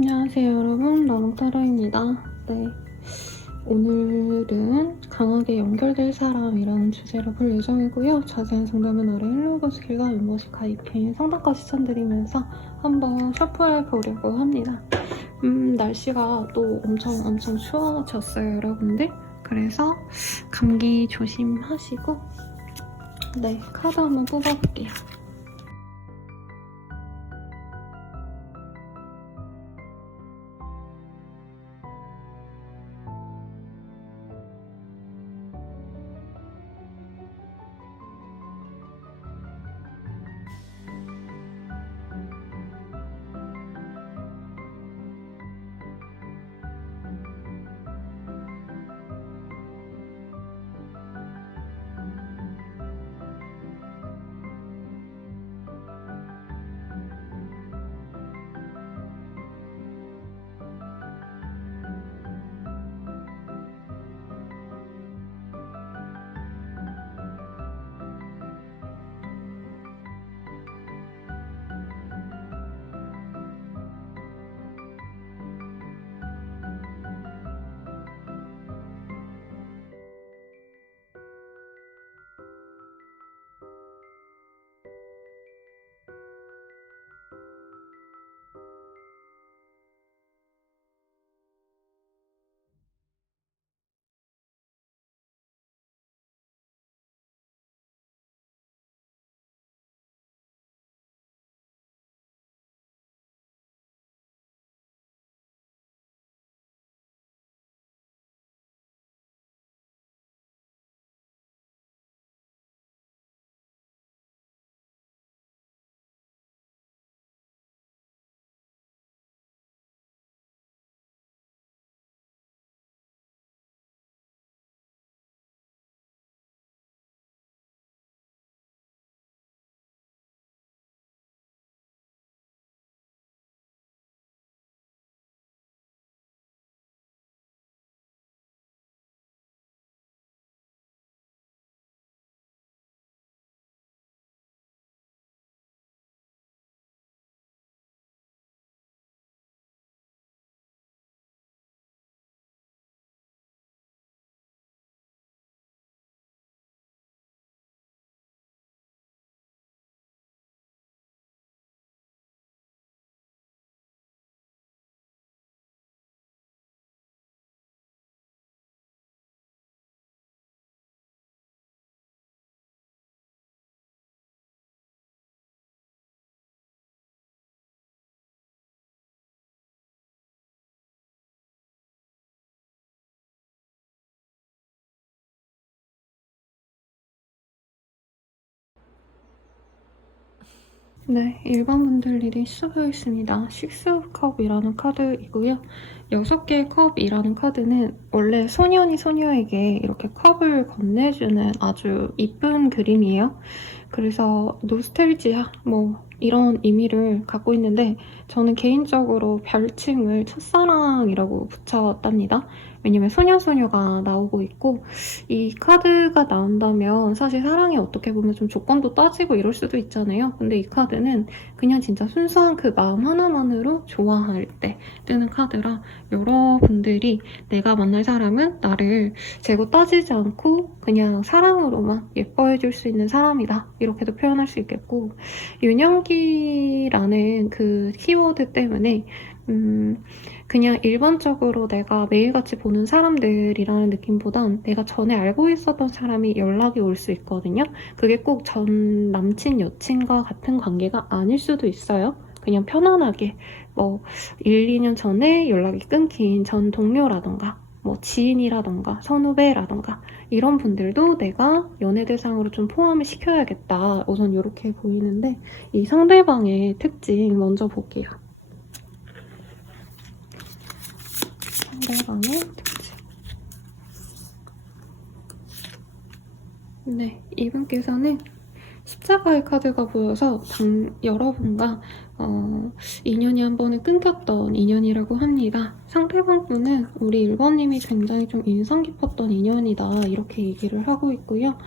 안녕하세요 여러분, 나롱타로입니다. 네, 오늘은 강하게 연결될 사람이라는 주제로 볼 예정이고요. 자세한 상담은 아래 헬로우버스 길과 멤버십 가입해 상담과 추천드리면서 한번 셔플해보려고 합니다. 날씨가 또 엄청 추워졌어요 여러분들. 그래서 감기 조심하시고, 네, 카드 한번 뽑아볼게요. 네, 일반 분들 일이 쏟아 있습니다. 식스 오브 컵이라는 카드이고요. 6개의 컵이라는 카드는 원래 소년이 소녀에게 이렇게 컵을 건네주는 아주 이쁜 그림이에요. 그래서 노스텔지아 뭐 이런 의미를 갖고 있는데, 저는 개인적으로 별칭을 첫사랑이라고 붙였답니다. 왜냐면 소녀소녀가 나오고 있고, 이 카드가 나온다면 사실 사랑이 어떻게 보면 좀 조건도 따지고 이럴 수도 있잖아요. 근데 이 카드는 그냥 진짜 순수한 그 마음 하나만으로 좋아할 때 뜨는 카드라, 여러분들이 내가 만날 사람은 나를 재고 따지지 않고 그냥 사랑으로만 예뻐해줄 수 있는 사람이다, 이렇게도 표현할 수 있겠고, 유년기라는 그 키워드 때문에 그냥 일반적으로 내가 매일같이 보는 사람들이라는 느낌보단 내가 전에 알고 있었던 사람이 연락이 올 수 있거든요. 그게 꼭 전 남친, 여친과 같은 관계가 아닐 수도 있어요. 그냥 편안하게 뭐 1, 2년 전에 연락이 끊긴 전 동료라던가 뭐 지인이라던가 선후배라던가 이런 분들도 내가 연애 대상으로 좀 포함을 시켜야겠다, 우선 이렇게 보이는데, 이 상대방의 특징 먼저 볼게요. 상대방의 특징. 네, 이분께서는 십자가의 카드가 보여서 여러분과 인연이 한 번은 끊겼던 인연이라고 합니다. 상대방 분은 우리 1번님이 굉장히 좀 인상 깊었던 인연이다 이렇게 얘기를 하고 있고요.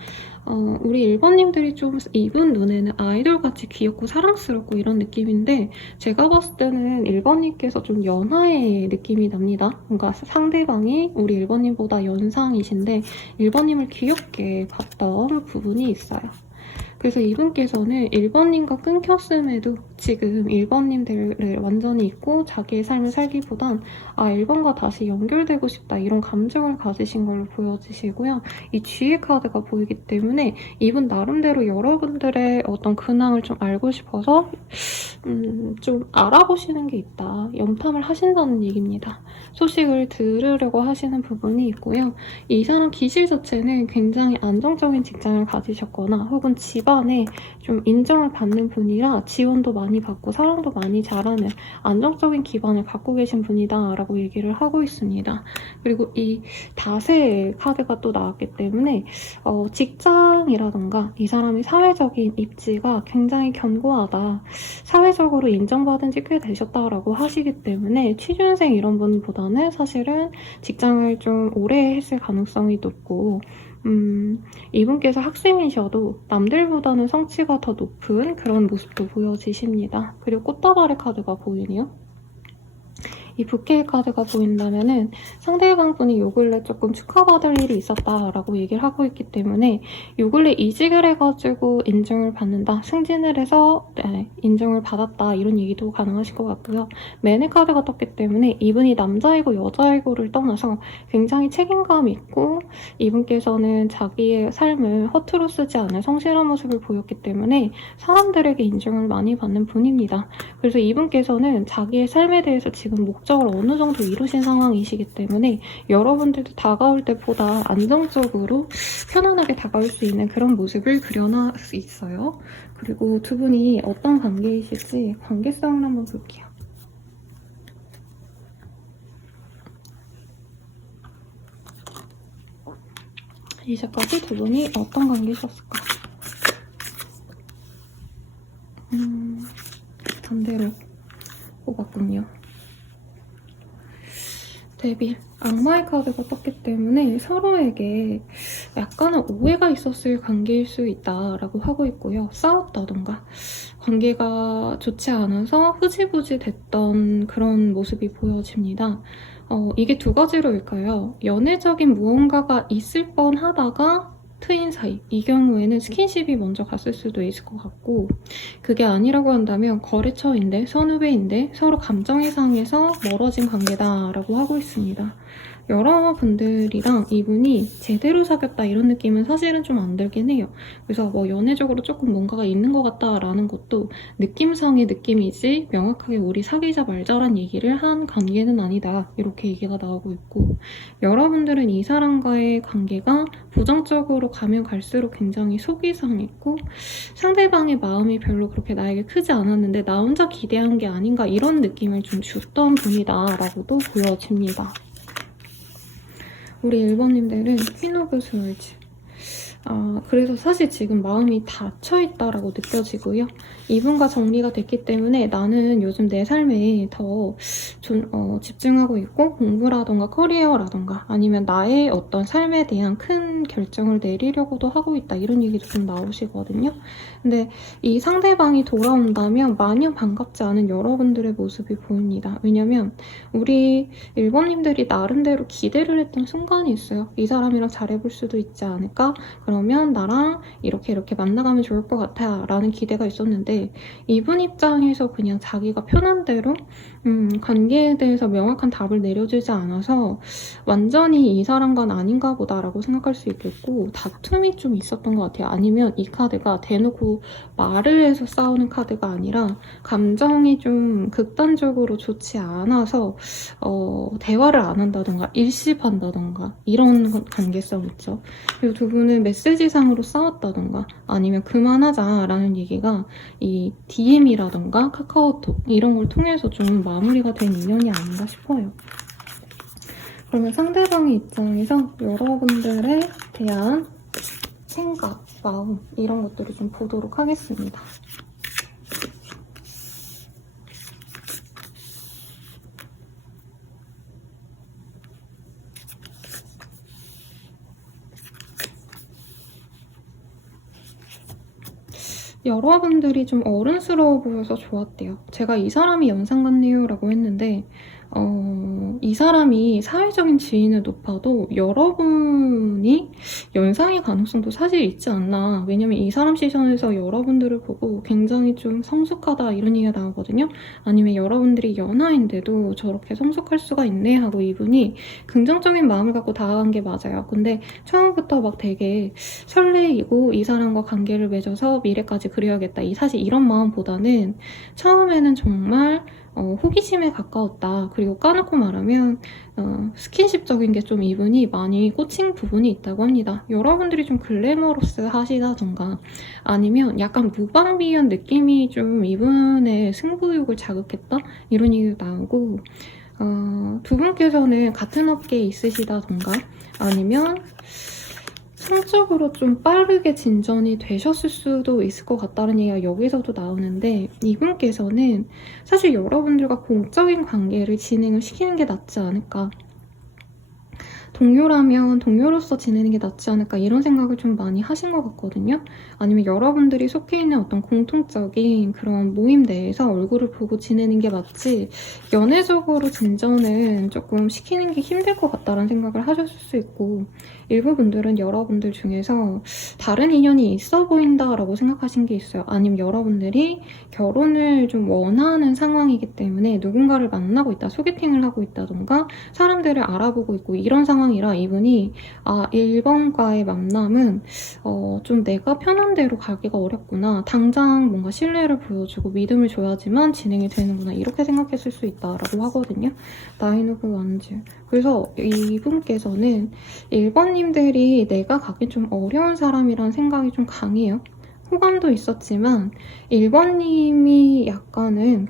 우리 1번님들이 좀 이분 눈에는 아이돌같이 귀엽고 사랑스럽고 이런 느낌인데 제가 봤을 때는 1번님께서 좀 연하의 느낌이 납니다. 뭔가 상대방이 우리 1번님보다 연상이신데 1번님을 귀엽게 봤던 부분이 있어요. 그래서 이분께서는 1번님과 끊겼음에도 지금 1번님들을 완전히 잊고 자기의 삶을 살기보단 1번과 다시 연결되고 싶다 이런 감정을 가지신 걸로 보여지시고요. 이 G의 카드가 보이기 때문에 이분 나름대로 여러분들의 어떤 근황을 좀 알고 싶어서 좀 알아보시는 게 있다. 염탐을 하신다는 얘기입니다. 소식을 들으려고 하시는 부분이 있고요. 이 사람 기질 자체는 굉장히 안정적인 직장을 가지셨거나 혹은 집안에 좀 인정을 받는 분이라 지원도 많이 받고 사랑도 많이 잘하는 안정적인 기반을 갖고 계신 분이다 라고 얘기를 하고 있습니다. 그리고 이 다세의 카드가 또 나왔기 때문에 직장이라던가 이 사람의 사회적인 입지가 굉장히 견고하다. 사회적으로 인정받은 지 꽤 되셨다라고 하시기 때문에 취준생 이런 분보다는 사실은 직장을 좀 오래 했을 가능성이 높고 이분께서 학생이셔도 남들보다는 성취가 더 높은 그런 모습도 보여지십니다. 그리고 꽃다발의 카드가 보이네요. 이 부케의 카드가 보인다면은 상대방 분이 요 근래 조금 축하받을 일이 있었다라고 얘기를 하고 있기 때문에 요 근래 이직을 해가지고 인정을 받는다, 승진을 해서 인정을 받았다 이런 얘기도 가능하실 것 같고요. 맨의 카드가 떴기 때문에 이분이 남자이고 여자이고를 떠나서 굉장히 책임감이 있고 이분께서는 자기의 삶을 허투루 쓰지 않은 성실한 모습을 보였기 때문에 사람들에게 인정을 많이 받는 분입니다. 그래서 이분께서는 자기의 삶에 대해서 지금 목적을 어느 정도 이루신 상황이시기 때문에 여러분들도 다가올 때보다 안정적으로 편안하게 다가올 수 있는 그런 모습을 그려낼 수 있어요. 그리고 두 분이 어떤 관계이실지 관계성을 한번 볼게요. 이제까지 두 분이 어떤 관계이셨을까? 반대로 뽑았군요. 데빌, 악마의 카드가 떴기 때문에 서로에게 약간은 오해가 있었을 관계일 수 있다라고 하고 있고요. 싸웠다던가 관계가 좋지 않아서 흐지부지 됐던 그런 모습이 보여집니다. 이게 두 가지로일까요? 연애적인 무언가가 있을 뻔하다가 트인 사이, 이 경우에는 스킨십이 먼저 갔을 수도 있을 것 같고 그게 아니라고 한다면 거래처인데 선후배인데 서로 감정이 상해서 멀어진 관계다라고 하고 있습니다. 여러분들이랑 이분이 제대로 사귀었다 이런 느낌은 사실은 좀 안 들긴 해요. 그래서 뭐 연애적으로 조금 뭔가가 있는 것 같다라는 것도 느낌상의 느낌이지 명확하게 우리 사귀자 말자란 얘기를 한 관계는 아니다 이렇게 얘기가 나오고 있고 여러분들은 이 사람과의 관계가 부정적으로 가면 갈수록 굉장히 속이 상했고 상대방의 마음이 별로 그렇게 나에게 크지 않았는데 나 혼자 기대한 게 아닌가 이런 느낌을 좀 줬던 분이다 라고도 보여집니다. 우리 1번님들은 퀸 오브 스월즈. 그래서 사실 지금 마음이 닫혀있다라고 느껴지고요. 이분과 정리가 됐기 때문에 나는 요즘 내 삶에 더 집중하고 있고 공부라던가 커리어라던가 아니면 나의 어떤 삶에 대한 큰 결정을 내리려고도 하고 있다 이런 얘기도 좀 나오시거든요. 근데 이 상대방이 돌아온다면 마냥 반갑지 않은 여러분들의 모습이 보입니다. 왜냐면 우리 1번님들이 나름대로 기대를 했던 순간이 있어요. 이 사람이랑 잘해볼 수도 있지 않을까? 그러면 나랑 이렇게 만나가면 좋을 것 같아 라는 기대가 있었는데 이분 입장에서 그냥 자기가 편한 대로 관계에 대해서 명확한 답을 내려주지 않아서 완전히 이 사람과는 아닌가 보다라고 생각할 수 있겠고 다툼이 좀 있었던 것 같아요. 아니면 이 카드가 대놓고 말을 해서 싸우는 카드가 아니라 감정이 좀 극단적으로 좋지 않아서 대화를 안 한다던가 일십한다던가 이런 관계성 있죠. 그리고 두 분은 메시지상으로 싸웠다던가 아니면 그만하자라는 얘기가 이 DM이라던가 카카오톡 이런 걸 통해서 좀 마무리가 된 인연이 아닌가 싶어요. 그러면 상대방의 입장에서 여러분들에 대한 생각 마음 이런 것들을 좀 보도록 하겠습니다. 여러분들이 좀 어른스러워 보여서 좋았대요. 제가 이 사람이 연상 같네요 라고 했는데 이 사람이 사회적인 지위는 높아도 여러분이 연상의 가능성도 사실 있지 않나. 왜냐면 이 사람 시선에서 여러분들을 보고 굉장히 좀 성숙하다 이런 얘기가 나오거든요. 아니면 여러분들이 연하인데도 저렇게 성숙할 수가 있네 하고 이분이 긍정적인 마음을 갖고 다가간 게 맞아요. 근데 처음부터 막 되게 설레이고 이 사람과 관계를 맺어서 미래까지 그려야겠다. 사실 이런 마음보다는 처음에는 정말 호기심에 가까웠다. 그리고 까놓고 말하면 스킨십적인 게 좀 이분이 많이 꽂힌 부분이 있다고 합니다. 여러분들이 좀 글래머러스 하시다던가 아니면 약간 무방비한 느낌이 좀 이분의 승부욕을 자극했다? 이런 얘기가 나오고 두 분께서는 같은 업계에 있으시다던가 아니면 성적으로 좀 빠르게 진전이 되셨을 수도 있을 것 같다는 얘기가 여기서도 나오는데 이분께서는 사실 여러분들과 공적인 관계를 진행을 시키는 게 낫지 않을까. 동료라면 동료로서 지내는 게 낫지 않을까 이런 생각을 좀 많이 하신 것 같거든요. 아니면 여러분들이 속해 있는 어떤 공통적인 그런 모임 내에서 얼굴을 보고 지내는 게 맞지 연애적으로 진전은 조금 시키는 게 힘들 것 같다는 생각을 하셨을 수 있고 일부 분들은 여러분들 중에서 다른 인연이 있어 보인다라고 생각하신 게 있어요. 아니면 여러분들이 결혼을 좀 원하는 상황이기 때문에 누군가를 만나고 있다, 소개팅을 하고 있다던가 사람들을 알아보고 있고 이런 상황이라 이분이 1번과의 만남은 좀 내가 편한 대로 가기가 어렵구나. 당장 뭔가 신뢰를 보여주고 믿음을 줘야지만 진행이 되는구나. 이렇게 생각했을 수 있다라고 하거든요. 나인 오브 원즈. 그래서 이분께서는 1번님들이 내가 가기 좀 어려운 사람이라는 생각이 좀 강해요. 호감도 있었지만 1번님이 약간은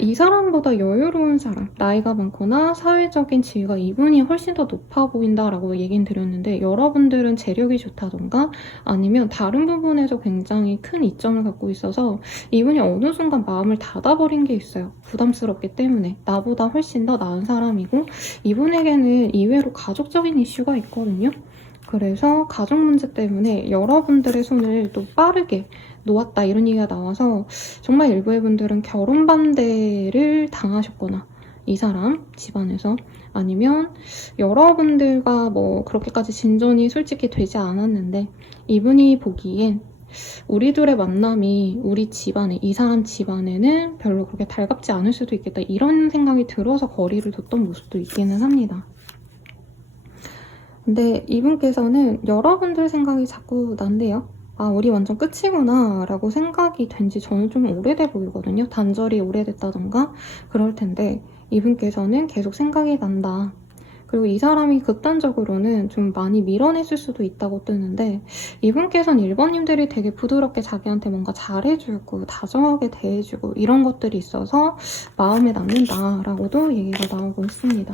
이 사람보다 여유로운 사람, 나이가 많거나 사회적인 지위가 이분이 훨씬 더 높아 보인다라고 얘기는 드렸는데 여러분들은 재력이 좋다던가 아니면 다른 부분에서 굉장히 큰 이점을 갖고 있어서 이분이 어느 순간 마음을 닫아버린 게 있어요. 부담스럽기 때문에 나보다 훨씬 더 나은 사람이고 이분에게는 이외로 가족적인 이슈가 있거든요. 그래서 가족 문제 때문에 여러분들의 손을 또 빠르게 놓았다 이런 얘기가 나와서 정말 일부의 분들은 결혼 반대를 당하셨거나 이 사람 집안에서 아니면 여러분들과 뭐 그렇게까지 진전이 솔직히 되지 않았는데 이분이 보기엔 우리 둘의 만남이 우리 집안에 이 사람 집안에는 별로 그렇게 달갑지 않을 수도 있겠다 이런 생각이 들어서 거리를 뒀던 모습도 있기는 합니다. 근데 이분께서는 여러분들 생각이 자꾸 난대요. 우리 완전 끝이구나 라고 생각이 된 지 저는 좀 오래돼 보이거든요. 단절이 오래됐다던가 그럴 텐데 이분께서는 계속 생각이 난다. 그리고 이 사람이 극단적으로는 좀 많이 밀어냈을 수도 있다고 뜨는데 이분께서는 1번님들이 되게 부드럽게 자기한테 뭔가 잘해주고 다정하게 대해주고 이런 것들이 있어서 마음에 남는다라고도 얘기가 나오고 있습니다.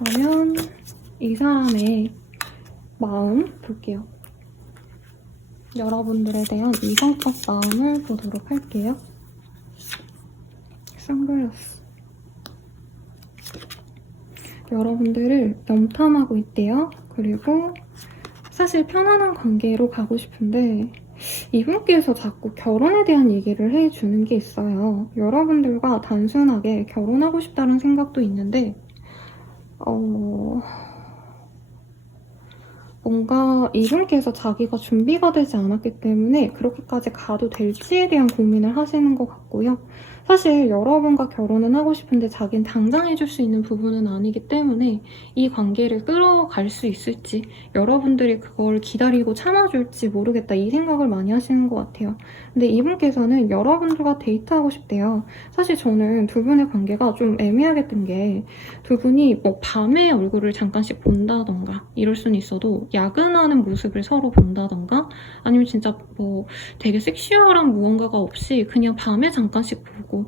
그러면 이 사람의 마음 볼게요. 여러분들에 대한 이성적 마음을 보도록 할게요. 선글라스. 여러분들을 염탐하고 있대요. 그리고 사실 편안한 관계로 가고 싶은데 이분께서 자꾸 결혼에 대한 얘기를 해주는 게 있어요. 여러분들과 단순하게 결혼하고 싶다는 생각도 있는데 뭔가 이분께서 자기가 준비가 되지 않았기 때문에 그렇게까지 가도 될지에 대한 고민을 하시는 것 같고요. 사실 여러분과 결혼은 하고 싶은데 자기는 당장 해줄 수 있는 부분은 아니기 때문에 이 관계를 끌어갈 수 있을지 여러분들이 그걸 기다리고 참아줄지 모르겠다 이 생각을 많이 하시는 것 같아요. 근데 이분께서는 여러분들과 데이트하고 싶대요. 사실 저는 두 분의 관계가 좀 애매하겠던 게 두 분이 뭐 밤에 얼굴을 잠깐씩 본다던가 이럴 수는 있어도 야근하는 모습을 서로 본다던가 아니면 진짜 뭐 되게 섹시얼한 무언가가 없이 그냥 밤에 잠깐씩 보고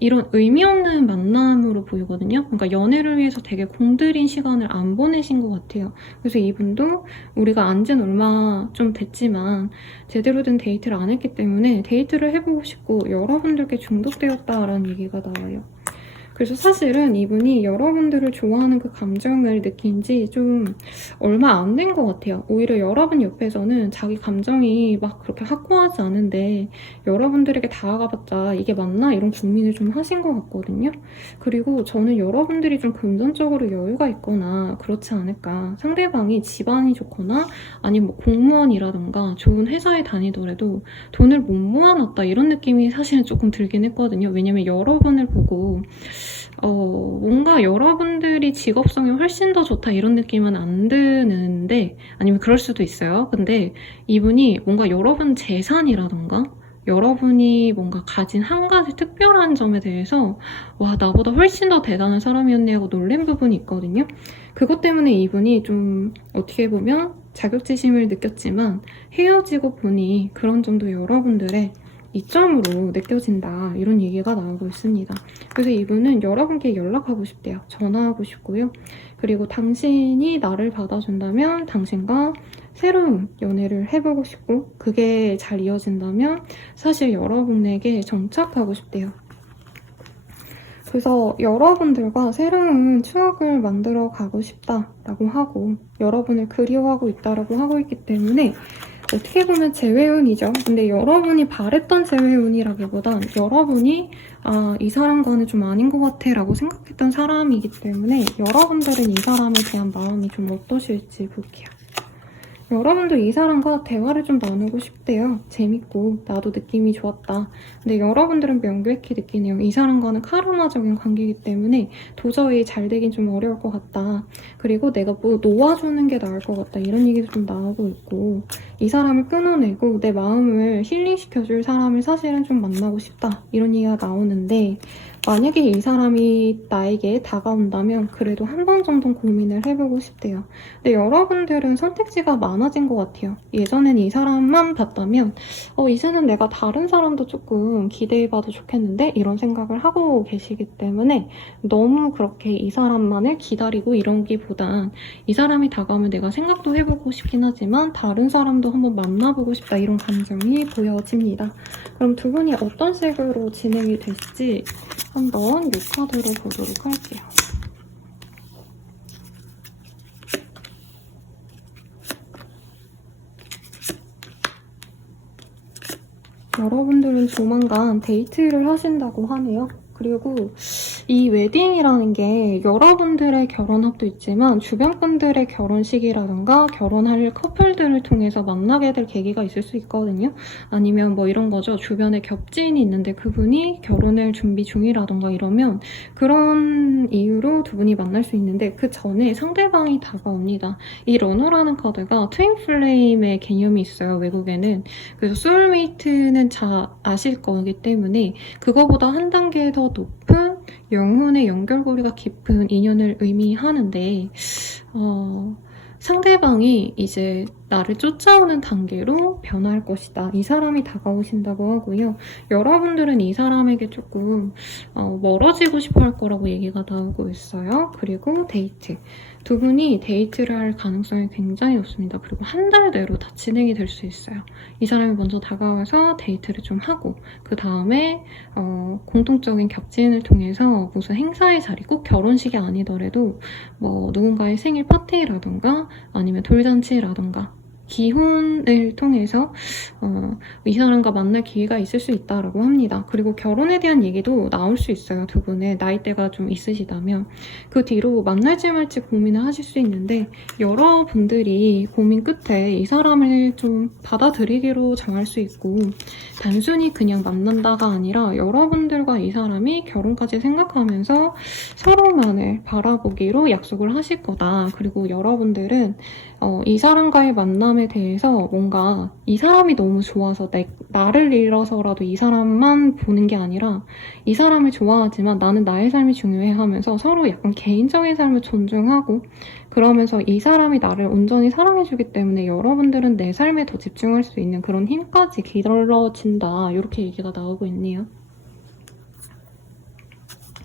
이런 의미 없는 만남으로 보이거든요. 그러니까 연애를 위해서 되게 공들인 시간을 안 보내신 것 같아요. 그래서 이분도 우리가 안진 얼마 좀 됐지만 제대로 된 데이트를 안 했기 때문에 데이트를 해보고 싶고 여러분들께 중독되었다라는 얘기가 나와요. 그래서 사실은 이분이 여러분들을 좋아하는 그 감정을 느낀 지 좀 얼마 안 된 것 같아요. 오히려 여러분 옆에서는 자기 감정이 막 그렇게 확고하지 않은데 여러분들에게 다가가봤자 이게 맞나? 이런 고민을 좀 하신 것 같거든요. 그리고 저는 여러분들이 좀 금전적으로 여유가 있거나 그렇지 않을까. 상대방이 집안이 좋거나 아니면 뭐 공무원이라던가 좋은 회사에 다니더라도 돈을 못 모아놨다 이런 느낌이 사실은 조금 들긴 했거든요. 왜냐면 여러분을 보고 뭔가 여러분들이 직업성이 훨씬 더 좋다 이런 느낌은 안 드는데 아니면 그럴 수도 있어요. 근데 이분이 뭔가 여러분 재산이라던가 여러분이 뭔가 가진 한 가지 특별한 점에 대해서 와 나보다 훨씬 더 대단한 사람이었네 하고 놀란 부분이 있거든요. 그것 때문에 이분이 좀 어떻게 보면 자격지심을 느꼈지만 헤어지고 보니 그런 정도 여러분들의 이점으로 느껴진다 이런 얘기가 나오고 있습니다. 그래서 이분은 여러분께 연락하고 싶대요. 전화하고 싶고요. 그리고 당신이 나를 받아준다면 당신과 새로운 연애를 해보고 싶고 그게 잘 이어진다면 사실 여러분에게 정착하고 싶대요. 그래서 여러분들과 새로운 추억을 만들어 가고 싶다라고 하고 여러분을 그리워하고 있다라고 하고 있기 때문에 어떻게 보면 재회운이죠. 근데 여러분이 바랬던 재회운이라기보단 여러분이 이 사람과는 좀 아닌 것 같아 라고 생각했던 사람이기 때문에 여러분들은 이 사람에 대한 마음이 좀 어떠실지 볼게요. 여러분들 이 사람과 대화를 좀 나누고 싶대요. 재밌고 나도 느낌이 좋았다. 근데 여러분들은 명백히 느끼네요. 이 사람과는 카르마적인 관계이기 때문에 도저히 잘 되긴 좀 어려울 것 같다. 그리고 내가 뭐 놓아주는 게 나을 것 같다. 이런 얘기도 좀 나오고 있고 이 사람을 끊어내고 내 마음을 힐링시켜줄 사람을 사실은 좀 만나고 싶다. 이런 얘기가 나오는데 만약에 이 사람이 나에게 다가온다면 그래도 한 번 정도는 고민을 해보고 싶대요. 근데 여러분들은 선택지가 많아진 것 같아요. 예전엔 이 사람만 봤다면 이제는 내가 다른 사람도 조금 기대해봐도 좋겠는데 이런 생각을 하고 계시기 때문에 너무 그렇게 이 사람만을 기다리고 이러기보단 이 사람이 다가오면 내가 생각도 해보고 싶긴 하지만 다른 사람도 한번 만나보고 싶다 이런 감정이 보여집니다. 그럼 두 분이 어떤 색으로 진행이 될지 한번 이 카드로 보도록 할게요. 여러분들은 조만간 데이트를 하신다고 하네요. 그리고 이 웨딩이라는 게 여러분들의 결혼합도 있지만 주변 분들의 결혼식이라든가 결혼할 커플들을 통해서 만나게 될 계기가 있을 수 있거든요. 아니면 뭐 이런 거죠. 주변에 겹지인이 있는데 그분이 결혼을 준비 중이라든가 이러면 그런 이유로 두 분이 만날 수 있는데 그 전에 상대방이 다가옵니다. 이 러너라는 카드가 트윈 플레임의 개념이 있어요. 외국에는. 그래서 소울메이트는 잘 아실 거기 때문에 그거보다 한 단계 더 높은 영혼의 연결고리가 깊은 인연을 의미하는데 상대방이 이제 나를 쫓아오는 단계로 변할 것이다. 이 사람이 다가오신다고 하고요. 여러분들은 이 사람에게 조금 멀어지고 싶어 할 거라고 얘기가 나오고 있어요. 그리고 데이트. 두 분이 데이트를 할 가능성이 굉장히 높습니다. 그리고 한 달 내로 다 진행이 될 수 있어요. 이 사람이 먼저 다가와서 데이트를 좀 하고 그 다음에 공통적인 겹지인을 통해서 무슨 행사의 자리, 꼭 결혼식이 아니더라도 뭐 누군가의 생일 파티라던가 아니면 돌잔치라던가 기혼을 통해서 이 사람과 만날 기회가 있을 수 있다고 합니다. 그리고 결혼에 대한 얘기도 나올 수 있어요. 두 분의 나이대가 좀 있으시다면 그 뒤로 만날지 말지 고민을 하실 수 있는데 여러분들이 고민 끝에 이 사람을 좀 받아들이기로 정할 수 있고 단순히 그냥 만난다가 아니라 여러분들과 이 사람이 결혼까지 생각하면서 서로만을 바라보기로 약속을 하실 거다. 그리고 여러분들은 이 사람과의 만남에 대해서 뭔가 이 사람이 너무 좋아서 나를 잃어서라도 이 사람만 보는 게 아니라 이 사람을 좋아하지만 나는 나의 삶이 중요해 하면서 서로 약간 개인적인 삶을 존중하고 그러면서 이 사람이 나를 온전히 사랑해주기 때문에 여러분들은 내 삶에 더 집중할 수 있는 그런 힘까지 길러진다. 이렇게 얘기가 나오고 있네요.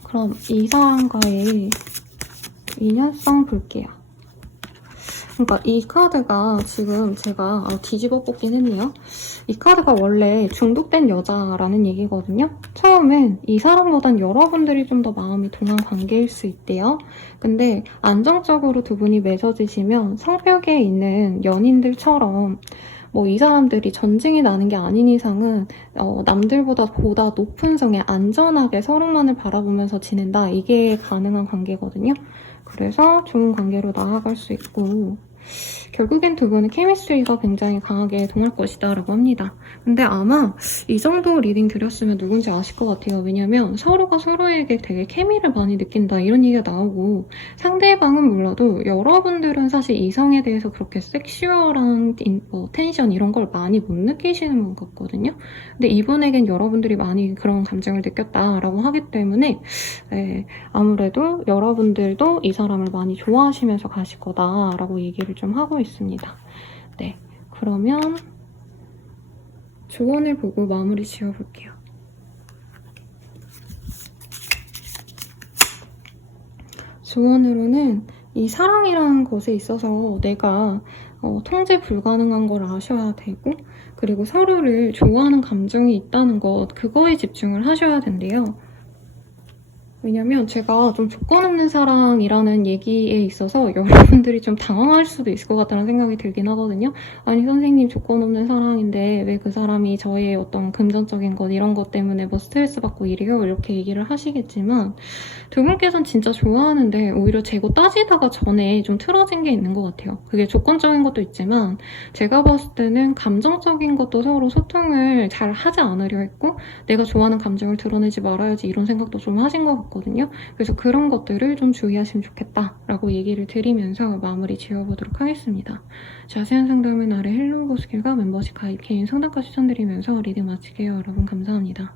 그럼 이 사람과의 인연성 볼게요. 그러니까 이 카드가 지금 제가 뒤집어 뽑긴 했네요. 이 카드가 원래 중독된 여자라는 얘기거든요. 처음엔 이 사람보단 여러분들이 좀 더 마음이 동한 관계일 수 있대요. 근데 안정적으로 두 분이 맺어지시면 성벽에 있는 연인들처럼 뭐 이 사람들이 전쟁이 나는 게 아닌 이상은 남들보다 보다 높은 성에 안전하게 서로만을 바라보면서 지낸다. 이게 가능한 관계거든요. 그래서 좋은 관계로 나아갈 수 있고 결국엔 두 분은 케미스트리가 굉장히 강하게 동할 것이다 라고 합니다. 근데 아마 이 정도 리딩 드렸으면 누군지 아실 것 같아요. 왜냐면 서로가 서로에게 되게 케미를 많이 느낀다 이런 얘기가 나오고 상대방은 몰라도 여러분들은 사실 이성에 대해서 그렇게 섹슈얼한 텐션 이런 걸 많이 못 느끼시는 것 같거든요. 근데 이분에겐 여러분들이 많이 그런 감정을 느꼈다라고 하기 때문에 아무래도 여러분들도 이 사람을 많이 좋아하시면서 가실 거다라고 얘기를 좀 하고 있습니다. 네, 그러면 조언을 보고 마무리 지어볼게요. 조언으로는 이 사랑이라는 것에 있어서 내가 통제 불가능한 걸 아셔야 되고 그리고 서로를 좋아하는 감정이 있다는 것 그거에 집중을 하셔야 된대요. 왜냐면 제가 좀 조건 없는 사랑이라는 얘기에 있어서 여러분들이 좀 당황할 수도 있을 것 같다는 생각이 들긴 하거든요. 아니 선생님 조건 없는 사랑인데 왜 그 사람이 저의 어떤 금전적인 것 이런 것 때문에 뭐 스트레스 받고 이래요? 이렇게 얘기를 하시겠지만 두 분께서는 진짜 좋아하는데 오히려 재고 따지다가 전에 좀 틀어진 게 있는 것 같아요. 그게 조건적인 것도 있지만 제가 봤을 때는 감정적인 것도 서로 소통을 잘 하지 않으려 했고 내가 좋아하는 감정을 드러내지 말아야지 이런 생각도 좀 하신 것 같거든요. 그래서 그런 것들을 좀 주의하시면 좋겠다라고 얘기를 드리면서 마무리 지어보도록 하겠습니다. 자세한 상담은 아래 헬로우고스킬과 멤버십 가입 개인 상담과 추천드리면서 리딩 마칠게요. 여러분 감사합니다.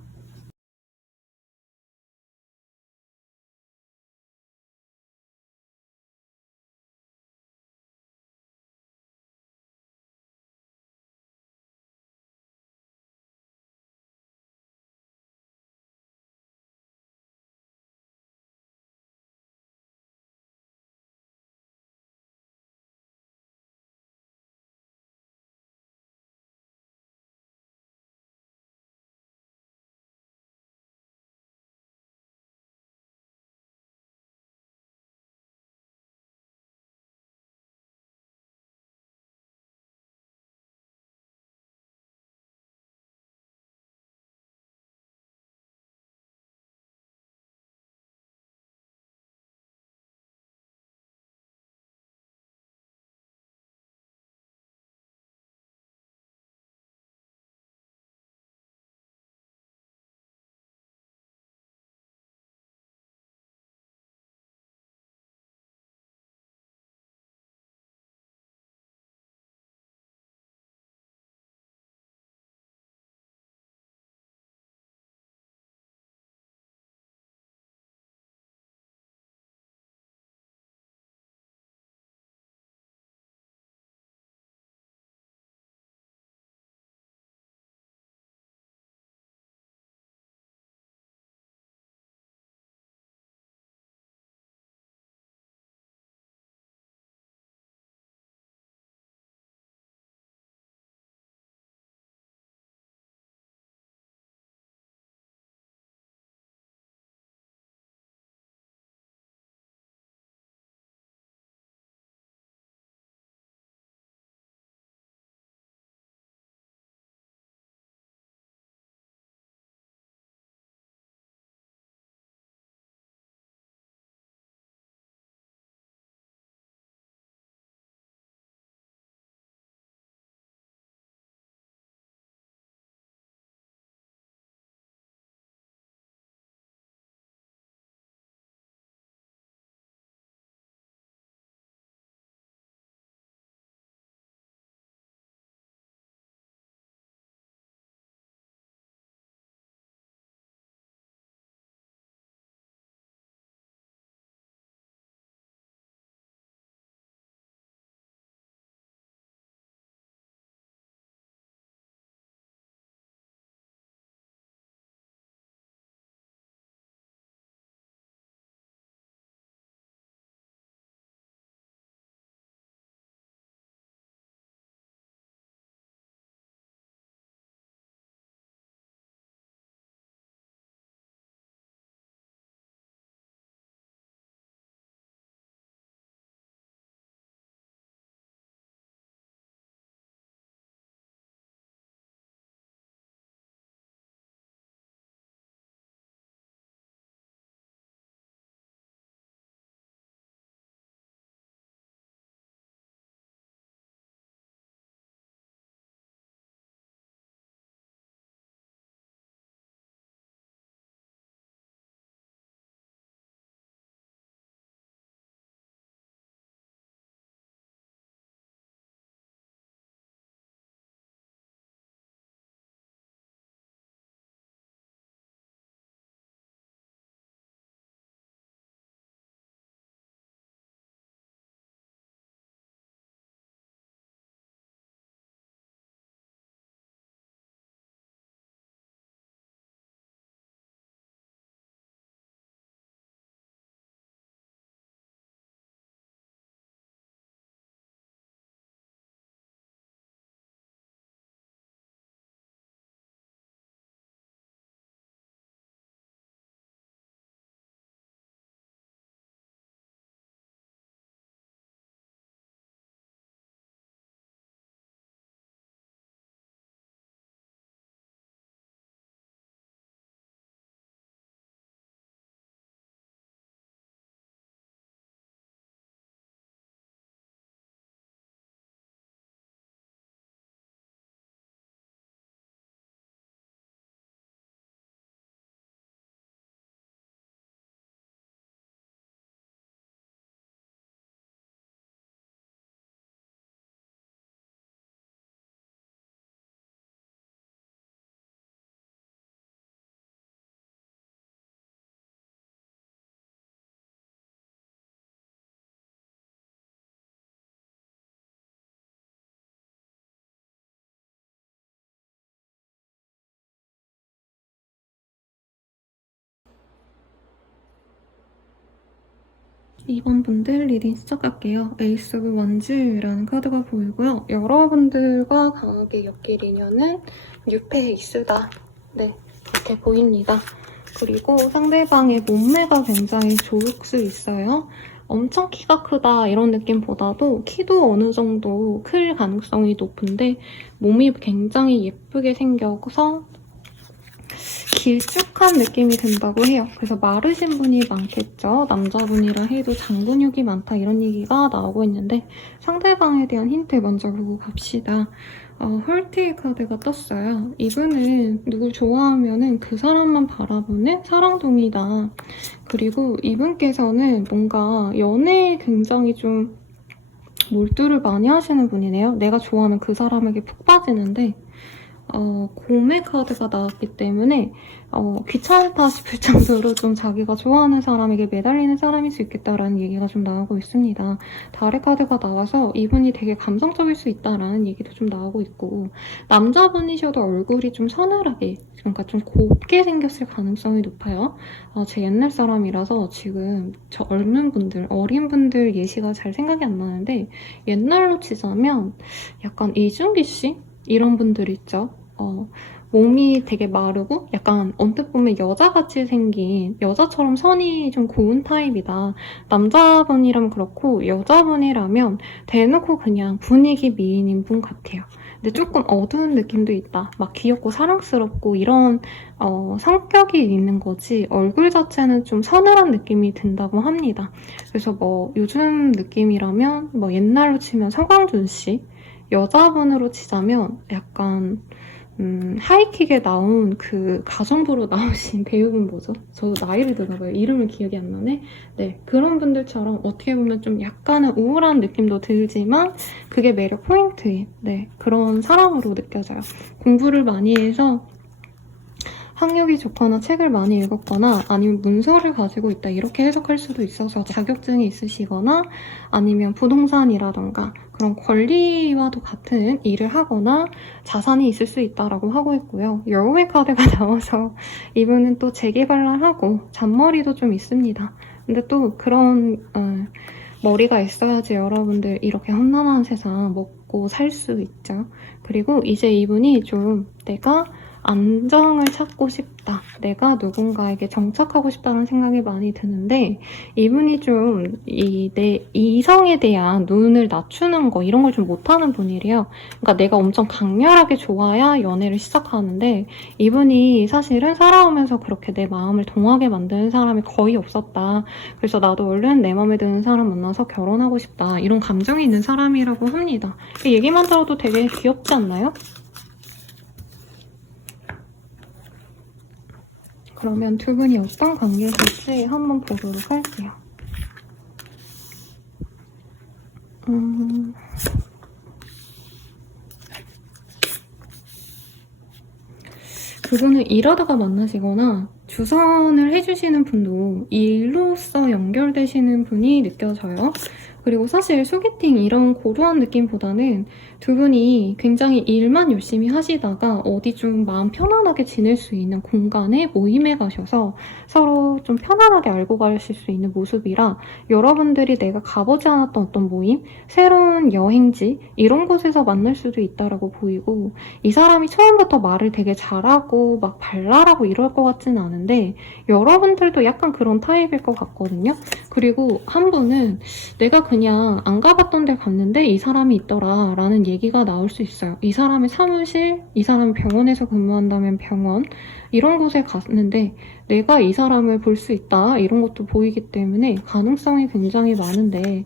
2번 분들 리딩 시작할게요. 에이스 오브 원즈라는 카드가 보이고요. 여러분들과 강하게 엮일 인연은 뉴페이스다. 네, 이렇게 보입니다. 그리고 상대방의 몸매가 굉장히 좋을 수 있어요. 엄청 키가 크다 이런 느낌보다도 키도 어느 정도 클 가능성이 높은데 몸이 굉장히 예쁘게 생겨서 길쭉한 느낌이 든다고 해요. 그래서 마르신 분이 많겠죠. 남자분이라 해도 장근육이 많다 이런 얘기가 나오고 있는데 상대방에 대한 힌트 먼저 보고 갑시다. 홀트의 카드가 떴어요. 이분은 누굴 좋아하면은 그 사람만 바라보는 사랑둥이다. 그리고 이분께서는 뭔가 연애에 굉장히 좀 몰두를 많이 하시는 분이네요. 내가 좋아하면 그 사람에게 푹 빠지는데 공매 카드가 나왔기 때문에 귀찮다 싶을 정도로 좀 자기가 좋아하는 사람에게 매달리는 사람일 수 있겠다라는 얘기가 좀 나오고 있습니다. 달의 카드가 나와서 이분이 되게 감성적일 수 있다라는 얘기도 좀 나오고 있고 남자분이셔도 얼굴이 좀 서늘하게 그러니까 좀 곱게 생겼을 가능성이 높아요. 제 옛날 사람이라서 지금 저 어린 분들 예시가 잘 생각이 안 나는데 옛날로 치자면 약간 이준기 씨? 이런 분들 있죠. 몸이 되게 마르고 약간 언뜻 보면 여자같이 생긴 여자처럼 선이 좀 고운 타입이다. 남자분이라면 그렇고 여자분이라면 대놓고 그냥 분위기 미인인 분 같아요. 근데 조금 어두운 느낌도 있다. 막 귀엽고 사랑스럽고 이런 성격이 있는 거지 얼굴 자체는 좀 서늘한 느낌이 든다고 합니다. 그래서 뭐 요즘 느낌이라면 뭐 옛날로 치면 서강준 씨 여자분으로 치자면 약간 하이킥에 나온 그 가정부로 나오신 배우분 뭐죠? 저도 나이를 드나봐요. 이름을 기억이 안 나네? 네, 그런 분들처럼 어떻게 보면 좀 약간은 우울한 느낌도 들지만 그게 매력 포인트인 네, 그런 사람으로 느껴져요. 공부를 많이 해서 학력이 좋거나 책을 많이 읽었거나 아니면 문서를 가지고 있다 이렇게 해석할 수도 있어서 자격증이 있으시거나 아니면 부동산이라던가 그런 권리와도 같은 일을 하거나 자산이 있을 수 있다라고 하고 있고요. 여우의 카드가 나와서 이분은 또 재개발을 하고 잔머리도 좀 있습니다. 근데 또 그런 머리가 있어야지 여러분들 이렇게 험난한 세상 먹고 살 수 있죠. 그리고 이제 이분이 좀 내가 안정을 찾고 싶다. 내가 누군가에게 정착하고 싶다는 생각이 많이 드는데 이분이 좀 내 이성에 대한 눈을 낮추는 거 이런 걸 좀 못하는 분이래요. 그러니까 내가 엄청 강렬하게 좋아야 연애를 시작하는데 이분이 사실은 살아오면서 그렇게 내 마음을 동하게 만드는 사람이 거의 없었다. 그래서 나도 얼른 내 마음에 드는 사람 만나서 결혼하고 싶다. 이런 감정이 있는 사람이라고 합니다. 얘기만 들어도 되게 귀엽지 않나요? 그러면 두 분이 어떤 관계실지 한번 보도록 할게요. 그분을 일하다가 만나시거나 주선을 해주시는 분도 일로서 연결되시는 분이 느껴져요. 그리고 사실 소개팅 이런 고루한 느낌보다는 두 분이 굉장히 일만 열심히 하시다가 어디 좀 마음 편안하게 지낼 수 있는 공간에 모임에 가셔서 서로 좀 편안하게 알고 가실 수 있는 모습이라 여러분들이 내가 가보지 않았던 어떤 모임, 새로운 여행지 이런 곳에서 만날 수도 있다라고 보이고 이 사람이 처음부터 말을 되게 잘하고 막 발랄하고 이럴 것 같지는 않은데 여러분들도 약간 그런 타입일 것 같거든요. 그리고 한 분은 내가 그냥 안 가봤던 데 갔는데 이 사람이 있더라 라는 얘기가 나올 수 있어요. 이 사람의 사무실, 이 사람이 병원에서 근무한다면 병원 이런 곳에 갔는데 내가 이 사람을 볼 수 있다 이런 것도 보이기 때문에 가능성이 굉장히 많은데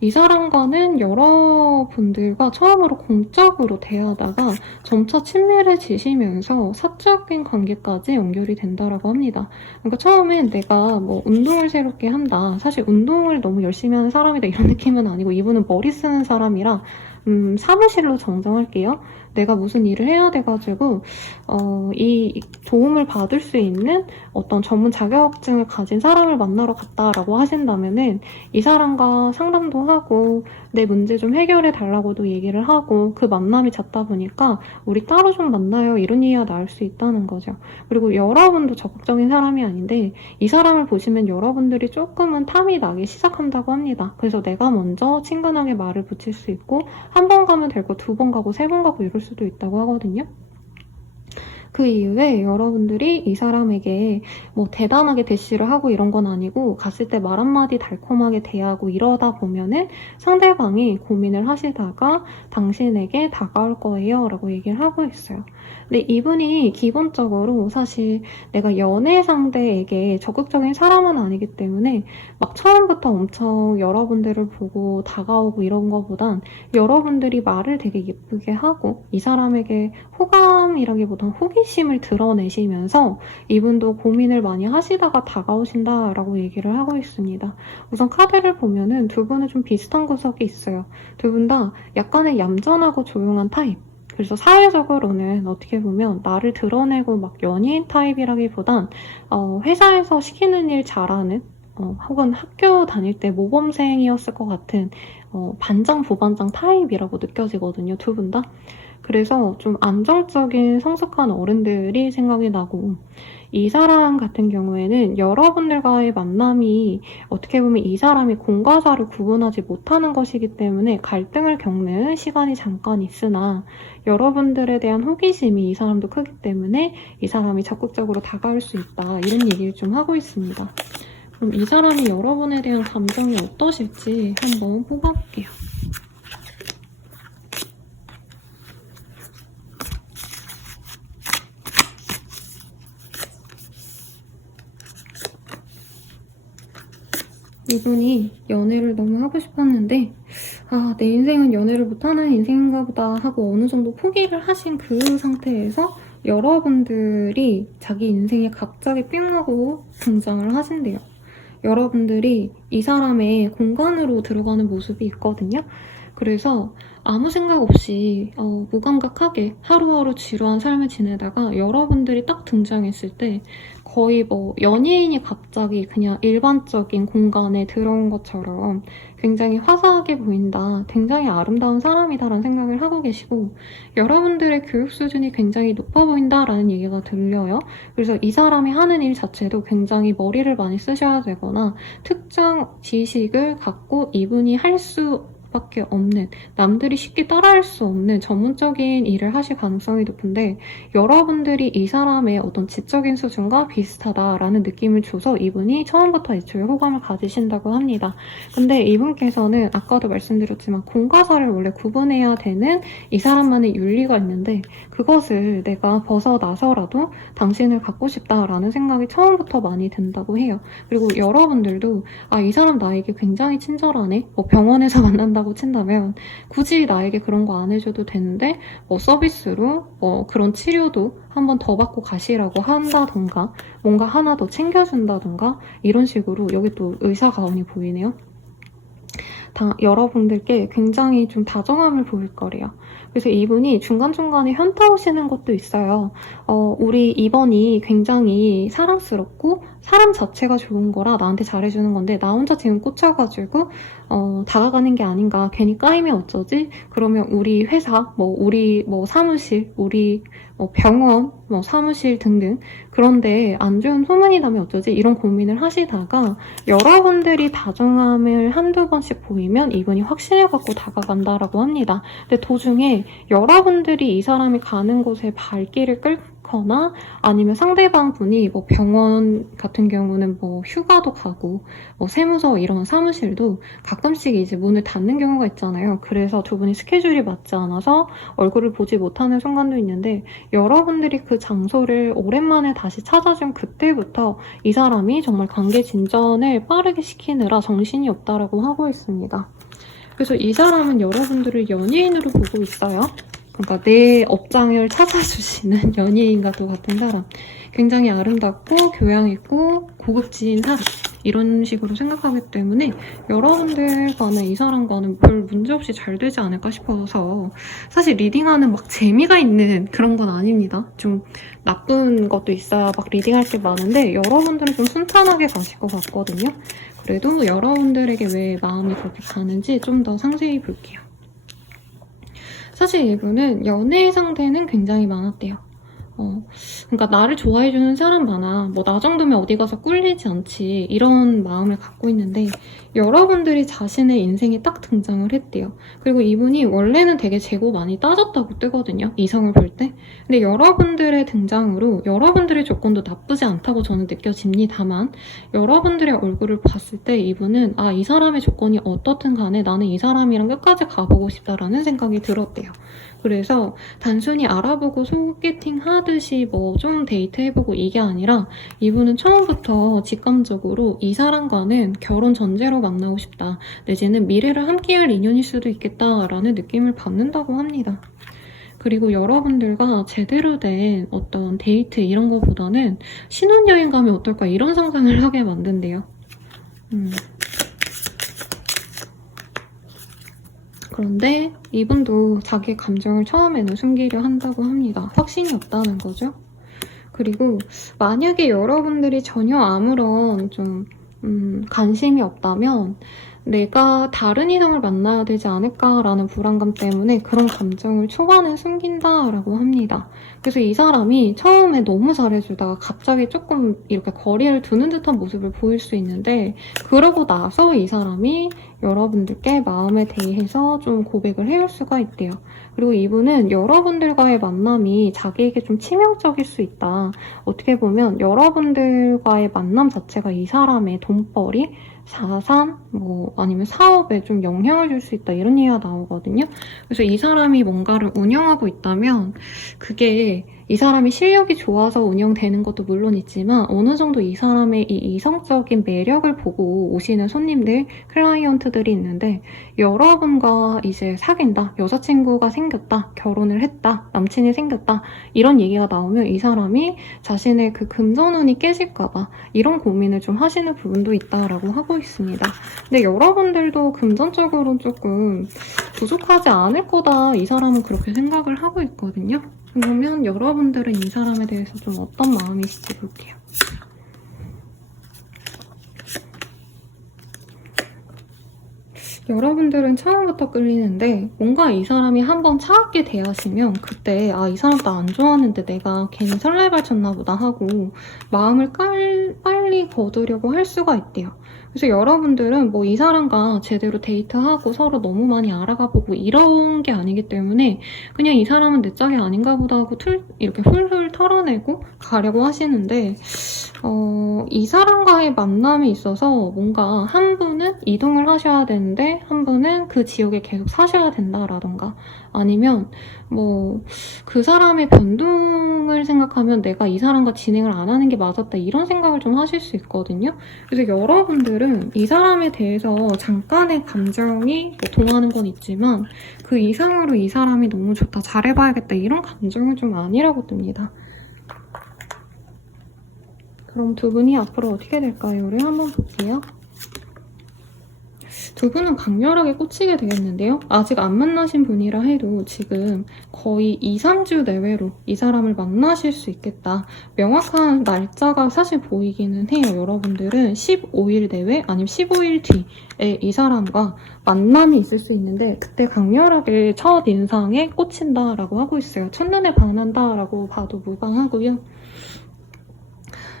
이 사람과는 여러분들과 처음으로 공적으로 대하다가 점차 친밀해지시면서 사적인 관계까지 연결이 된다라고 합니다. 그러니까 처음엔 내가 뭐 운동을 새롭게 한다. 사실 운동을 너무 열심히 하는 사람이다 이런 느낌은 아니고 이분은 머리 쓰는 사람이라 사무실로 정정할게요. 내가 무슨 일을 해야 돼가지고 이 도움을 받을 수 있는 어떤 전문 자격증을 가진 사람을 만나러 갔다라고 하신다면은 이 사람과 상담도 하고 내 문제 좀 해결해 달라고도 얘기를 하고 그 만남이 잦다 보니까 우리 따로 좀 만나요 이런 이야기가 나올 수 있다는 거죠. 그리고 여러분도 적극적인 사람이 아닌데 이 사람을 보시면 여러분들이 조금은 탐이 나기 시작한다고 합니다. 그래서 내가 먼저 친근하게 말을 붙일 수 있고 한 번 가면 될 거 두 번 가고 세 번 가고 이럴 수도 있다고 하거든요. 그 이후에 여러분들이 이 사람에게 뭐 대단하게 대시를 하고 이런 건 아니고 갔을 때 말 한마디 달콤하게 대하고 이러다 보면은 상대방이 고민을 하시다가 당신에게 다가올 거예요 라고 얘기를 하고 있어요. 근데 이분이 기본적으로 사실 내가 연애 상대에게 적극적인 사람은 아니기 때문에 막 처음부터 엄청 여러분들을 보고 다가오고 이런 거보단 여러분들이 말을 되게 예쁘게 하고 이 사람에게 호감이라기보단 호기심을 드러내시면서 이분도 고민을 많이 하시다가 다가오신다라고 얘기를 하고 있습니다. 우선 카드를 보면은 두 분은 좀 비슷한 구석이 있어요. 두 분 다 약간의 얌전하고 조용한 타입. 그래서 사회적으로는 어떻게 보면 나를 드러내고 막 연예인 타입이라기보단 회사에서 시키는 일 잘하는 혹은 학교 다닐 때 모범생이었을 것 같은 반장, 부반장 타입이라고 느껴지거든요, 두 분 다. 그래서 좀 안정적인 성숙한 어른들이 생각이 나고 이 사람 같은 경우에는 여러분들과의 만남이 어떻게 보면 이 사람이 공과 사를 구분하지 못하는 것이기 때문에 갈등을 겪는 시간이 잠깐 있으나 여러분들에 대한 호기심이 이 사람도 크기 때문에 이 사람이 적극적으로 다가올 수 있다 이런 얘기를 좀 하고 있습니다. 그럼 이 사람이 여러분에 대한 감정이 어떠실지 한번 뽑아볼게요. 이분이 연애를 너무 하고 싶었는데 내 인생은 연애를 못하는 인생인가 보다 하고 어느 정도 포기를 하신 그 상태에서 여러분들이 자기 인생에 갑자기 삥 하고 등장을 하신대요. 여러분들이 이 사람의 공간으로 들어가는 모습이 있거든요. 그래서 아무 생각 없이 무감각하게 하루하루 지루한 삶을 지내다가 여러분들이 딱 등장했을 때 거의 뭐 연예인이 갑자기 그냥 일반적인 공간에 들어온 것처럼 굉장히 화사하게 보인다, 굉장히 아름다운 사람이다라는 생각을 하고 계시고 여러분들의 교육 수준이 굉장히 높아 보인다라는 얘기가 들려요. 그래서 이 사람이 하는 일 자체도 굉장히 머리를 많이 쓰셔야 되거나 특정 지식을 갖고 이분이 할 수밖에 없는, 남들이 쉽게 따라할 수 없는 전문적인 일을 하실 가능성이 높은데 여러분들이 이 사람의 어떤 지적인 수준과 비슷하다라는 느낌을 줘서 이분이 처음부터 애초에 호감을 가지신다고 합니다. 근데 이분께서는 아까도 말씀드렸지만 공과 사를 원래 구분해야 되는 이 사람만의 윤리가 있는데 그것을 내가 벗어나서라도 당신을 갖고 싶다라는 생각이 처음부터 많이 든다고 해요. 그리고 여러분들도 이 사람 나에게 굉장히 친절하네, 뭐 병원에서 만난다고 친다면 굳이 나에게 그런 거 안 해줘도 되는데 뭐 서비스로 그런 치료도 한 번 더 받고 가시라고 한다던가 뭔가 하나 더 챙겨준다던가 이런 식으로, 여기 또 의사 가운이 보이네요. 여러분들께 굉장히 좀 다정함을 보일 거래요. 그래서 이분이 중간중간에 현타 오시는 것도 있어요. 우리 이번이 굉장히 사랑스럽고 사람 자체가 좋은 거라 나한테 잘해주는 건데 나 혼자 지금 꽂혀가지고 다가가는 게 아닌가, 괜히 까이면 어쩌지? 그러면 우리 회사, 우리 사무실, 우리 병원, 사무실 등등 그런데 안 좋은 소문이 나면 어쩌지? 이런 고민을 하시다가 여러분들이 다정함을 한두 번씩 보이면 이분이 확신을 갖고 다가간다라고 합니다. 근데 도중에 여러분들이 이 사람이 가는 곳에 발길을 끌거나 아니면 상대방 분이 병원 같은 경우는 휴가도 가고 세무서 이런 사무실도 가끔씩 이제 문을 닫는 경우가 있잖아요. 그래서 두 분이 스케줄이 맞지 않아서 얼굴을 보지 못하는 순간도 있는데 여러분들이 그 장소를 오랜만에 다시 찾아준 그때부터 이 사람이 정말 관계 진전을 빠르게 시키느라 정신이 없다라고 하고 있습니다. 그래서 이 사람은 여러분들을 연예인으로 보고 있어요. 그러니까 내 업장을 찾아주시는 연예인과도 같은 사람. 굉장히 아름답고 교양 있고 고급진 사람. 이런 식으로 생각하기 때문에 여러분들과는 이 사람과는 별 문제없이 잘 되지 않을까 싶어서 사실 리딩하는 막 재미가 있는 그런 건 아닙니다. 좀 나쁜 것도 있어야 막 리딩할 게 많은데 여러분들은 좀 순탄하게 가실 것 같거든요. 그래도 여러분들에게 왜 마음이 그렇게 가는지 좀 더 상세히 볼게요. 사실 이분은 연애 상대는 굉장히 많았대요. 그러니까 나를 좋아해주는 사람 많아. 뭐 나 정도면 어디 가서 꿀리지 않지. 이런 마음을 갖고 있는데 여러분들이 자신의 인생에 딱 등장을 했대요. 그리고 이분이 원래는 되게 재고 많이 따졌다고 뜨거든요. 이성을 볼 때. 근데 여러분들의 등장으로 여러분들의 조건도 나쁘지 않다고 저는 느껴집니다만 여러분들의 얼굴을 봤을 때 이분은 아, 이 사람의 조건이 어떻든 간에 나는 이 사람이랑 끝까지 가보고 싶다라는 생각이 들었대요. 그래서 단순히 알아보고 소개팅 하듯이 뭐 좀 데이트해보고 이게 아니라 이분은 처음부터 직감적으로 이 사람과는 결혼 전제로 만나고 싶다. 내지는 미래를 함께할 인연일 수도 있겠다라는 느낌을 받는다고 합니다. 그리고 여러분들과 제대로 된 어떤 데이트 이런 거보다는 신혼여행 가면 어떨까 이런 상상을 하게 만든대요. 그런데 이분도 자기 감정을 처음에는 숨기려 한다고 합니다. 확신이 없다는 거죠. 그리고 만약에 여러분들이 전혀 아무런 좀 관심이 없다면 내가 다른 이성을 만나야 되지 않을까라는 불안감 때문에 그런 감정을 초반에 숨긴다라고 합니다. 그래서 이 사람이 처음에 너무 잘해주다가 갑자기 조금 이렇게 거리를 두는 듯한 모습을 보일 수 있는데 그러고 나서 이 사람이 여러분들께 마음에 대해서 좀 고백을 해올 수가 있대요. 그리고 이분은 여러분들과의 만남이 자기에게 좀 치명적일 수 있다. 어떻게 보면 여러분들과의 만남 자체가 이 사람의 돈벌이, 자산, 뭐 아니면 사업에 좀 영향을 줄 수 있다 이런 얘기가 나오거든요. 그래서 이 사람이 뭔가를 운영하고 있다면 그게 이 사람이 실력이 좋아서 운영되는 것도 물론 있지만 어느 정도 이 사람의 이 이성적인 매력을 보고 오시는 손님들, 클라이언트들이 있는데 여러분과 이제 사귄다, 여자친구가 생겼다, 결혼을 했다, 남친이 생겼다 이런 얘기가 나오면 이 사람이 자신의 그 금전운이 깨질까봐 이런 고민을 좀 하시는 부분도 있다라고 하고 있습니다. 근데 여러분들도 금전적으로 조금 부족하지 않을 거다 이 사람은 그렇게 생각을 하고 있거든요. 그러면 여러분들은 이 사람에 대해서 좀 어떤 마음이실지 볼게요. 여러분들은 처음부터 끌리는데 뭔가 이 사람이 한번 차갑게 대하시면 그때 아, 이 사람 나 안 좋아하는데 내가 괜히 설레발쳤나 보다 하고 마음을 빨리 거두려고 할 수가 있대요. 그래서 여러분들은 뭐 이 사람과 제대로 데이트하고 서로 너무 많이 알아가보고 이런 게 아니기 때문에 그냥 이 사람은 내 짝이 아닌가 보다 하고 이렇게 훌훌 털어내고 가려고 하시는데 이 사람과의 만남에 있어서 뭔가 한 분은 이동을 하셔야 되는데 한 분은 그 지역에 계속 사셔야 된다라던가 아니면 뭐 그 사람의 변동을 생각하면 내가 이 사람과 진행을 안 하는 게 맞았다 이런 생각을 좀 하실 수 있거든요. 그래서 여러분들은 이 사람에 대해서 잠깐의 감정이 뭐 동하는 건 있지만 그 이상으로 이 사람이 너무 좋다 잘해봐야겠다 이런 감정은 좀 아니라고 뜹니다. 그럼 두 분이 앞으로 어떻게 될까요?를 한번 볼게요. 두 분은 강렬하게 꽂히게 되겠는데요. 아직 안 만나신 분이라 해도 지금 거의 2, 3주 내외로 이 사람을 만나실 수 있겠다. 명확한 날짜가 사실 보이기는 해요. 여러분들은 15일 내외 아니면 15일 뒤에 이 사람과 만남이 있을 수 있는데 그때 강렬하게 첫 인상에 꽂힌다라고 하고 있어요. 첫눈에 반한다라고 봐도 무방하고요.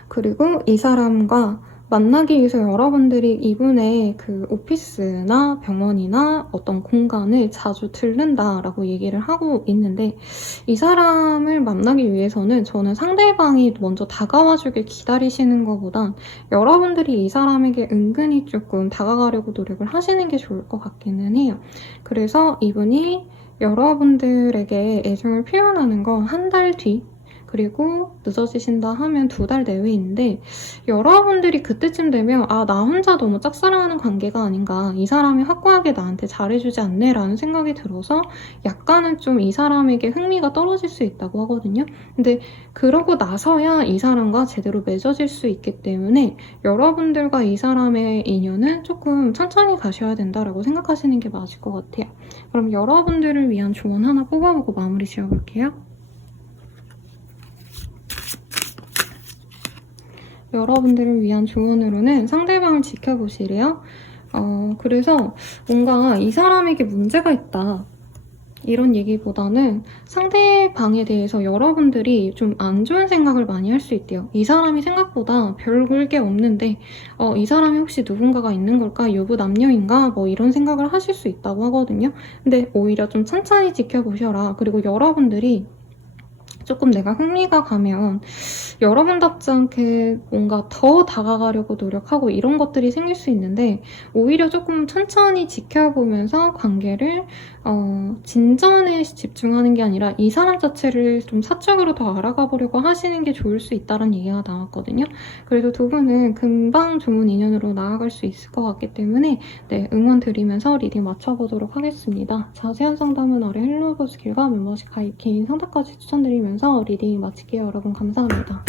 그리고 이 사람과 만나기 위해서 여러분들이 이분의 그 오피스나 병원이나 어떤 공간을 자주 들른다라고 얘기를 하고 있는데 이 사람을 만나기 위해서는 저는 상대방이 먼저 다가와주길 기다리시는 것보단 여러분들이 이 사람에게 은근히 조금 다가가려고 노력을 하시는 게 좋을 것 같기는 해요. 그래서 이분이 여러분들에게 애정을 표현하는 건 한 달 뒤 그리고 늦어지신다 하면 2달 내외인데 여러분들이 그때쯤 되면 아, 나 혼자 너무 짝사랑하는 관계가 아닌가, 이 사람이 확고하게 나한테 잘해주지 않네 라는 생각이 들어서 약간은 좀 이 사람에게 흥미가 떨어질 수 있다고 하거든요. 근데 그러고 나서야 이 사람과 제대로 맺어질 수 있기 때문에 여러분들과 이 사람의 인연은 조금 천천히 가셔야 된다라고 생각하시는 게 맞을 것 같아요. 그럼 여러분들을 위한 조언 하나 뽑아보고 마무리 지어볼게요. 여러분들을 위한 조언으로는 상대방을 지켜보시래요. 그래서 뭔가 이 사람에게 문제가 있다, 이런 얘기보다는 상대방에 대해서 여러분들이 좀 안 좋은 생각을 많이 할 수 있대요. 이 사람이 생각보다 별 볼 게 없는데 이 사람이 혹시 누군가가 있는 걸까? 유부남녀인가? 뭐 이런 생각을 하실 수 있다고 하거든요. 근데 오히려 좀 천천히 지켜보셔라. 그리고 여러분들이 조금 내가 흥미가 가면 여러분답지 않게 뭔가 더 다가가려고 노력하고 이런 것들이 생길 수 있는데 오히려 조금 천천히 지켜보면서 관계를 진전에 집중하는 게 아니라 이 사람 자체를 좀 사적으로 더 알아가 보려고 하시는 게 좋을 수 있다는 얘기가 나왔거든요. 그래도 두 분은 금방 좋은 인연으로 나아갈 수 있을 것 같기 때문에 네, 응원 드리면서 리딩 맞춰보도록 하겠습니다. 자세한 상담은 아래 헬로버스 길과 멤버십 가입 개인 상담까지 추천드리면서 리딩 마칠게요. 여러분 감사합니다.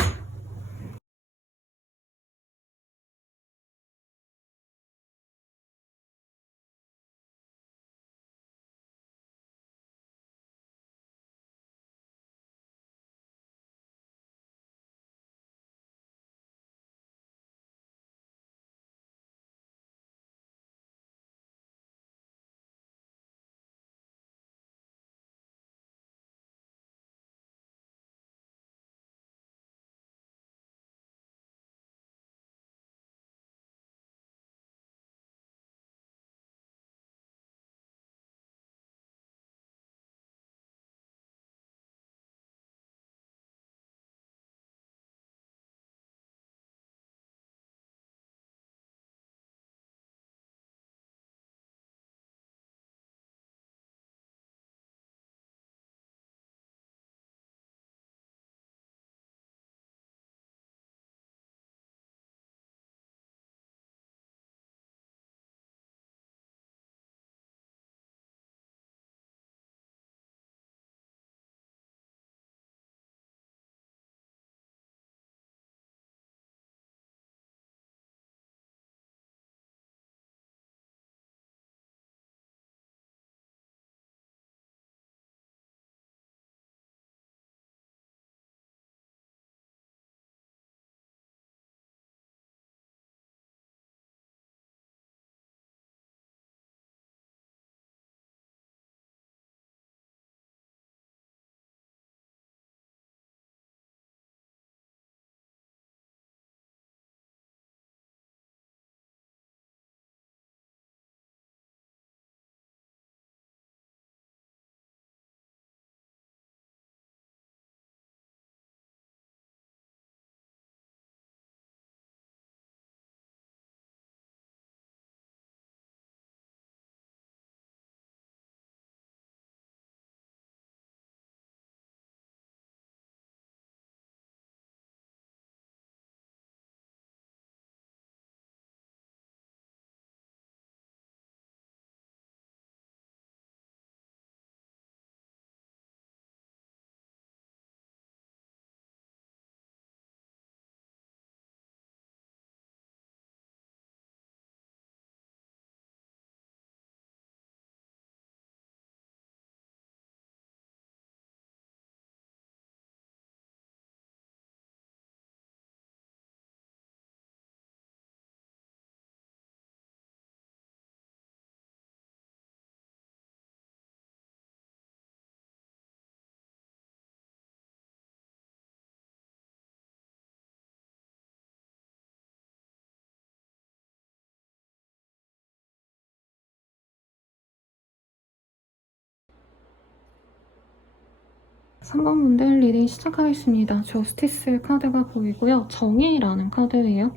삼 번 분들 리딩 시작하겠습니다. 저스티스 카드가 보이고요. 정의라는 카드예요.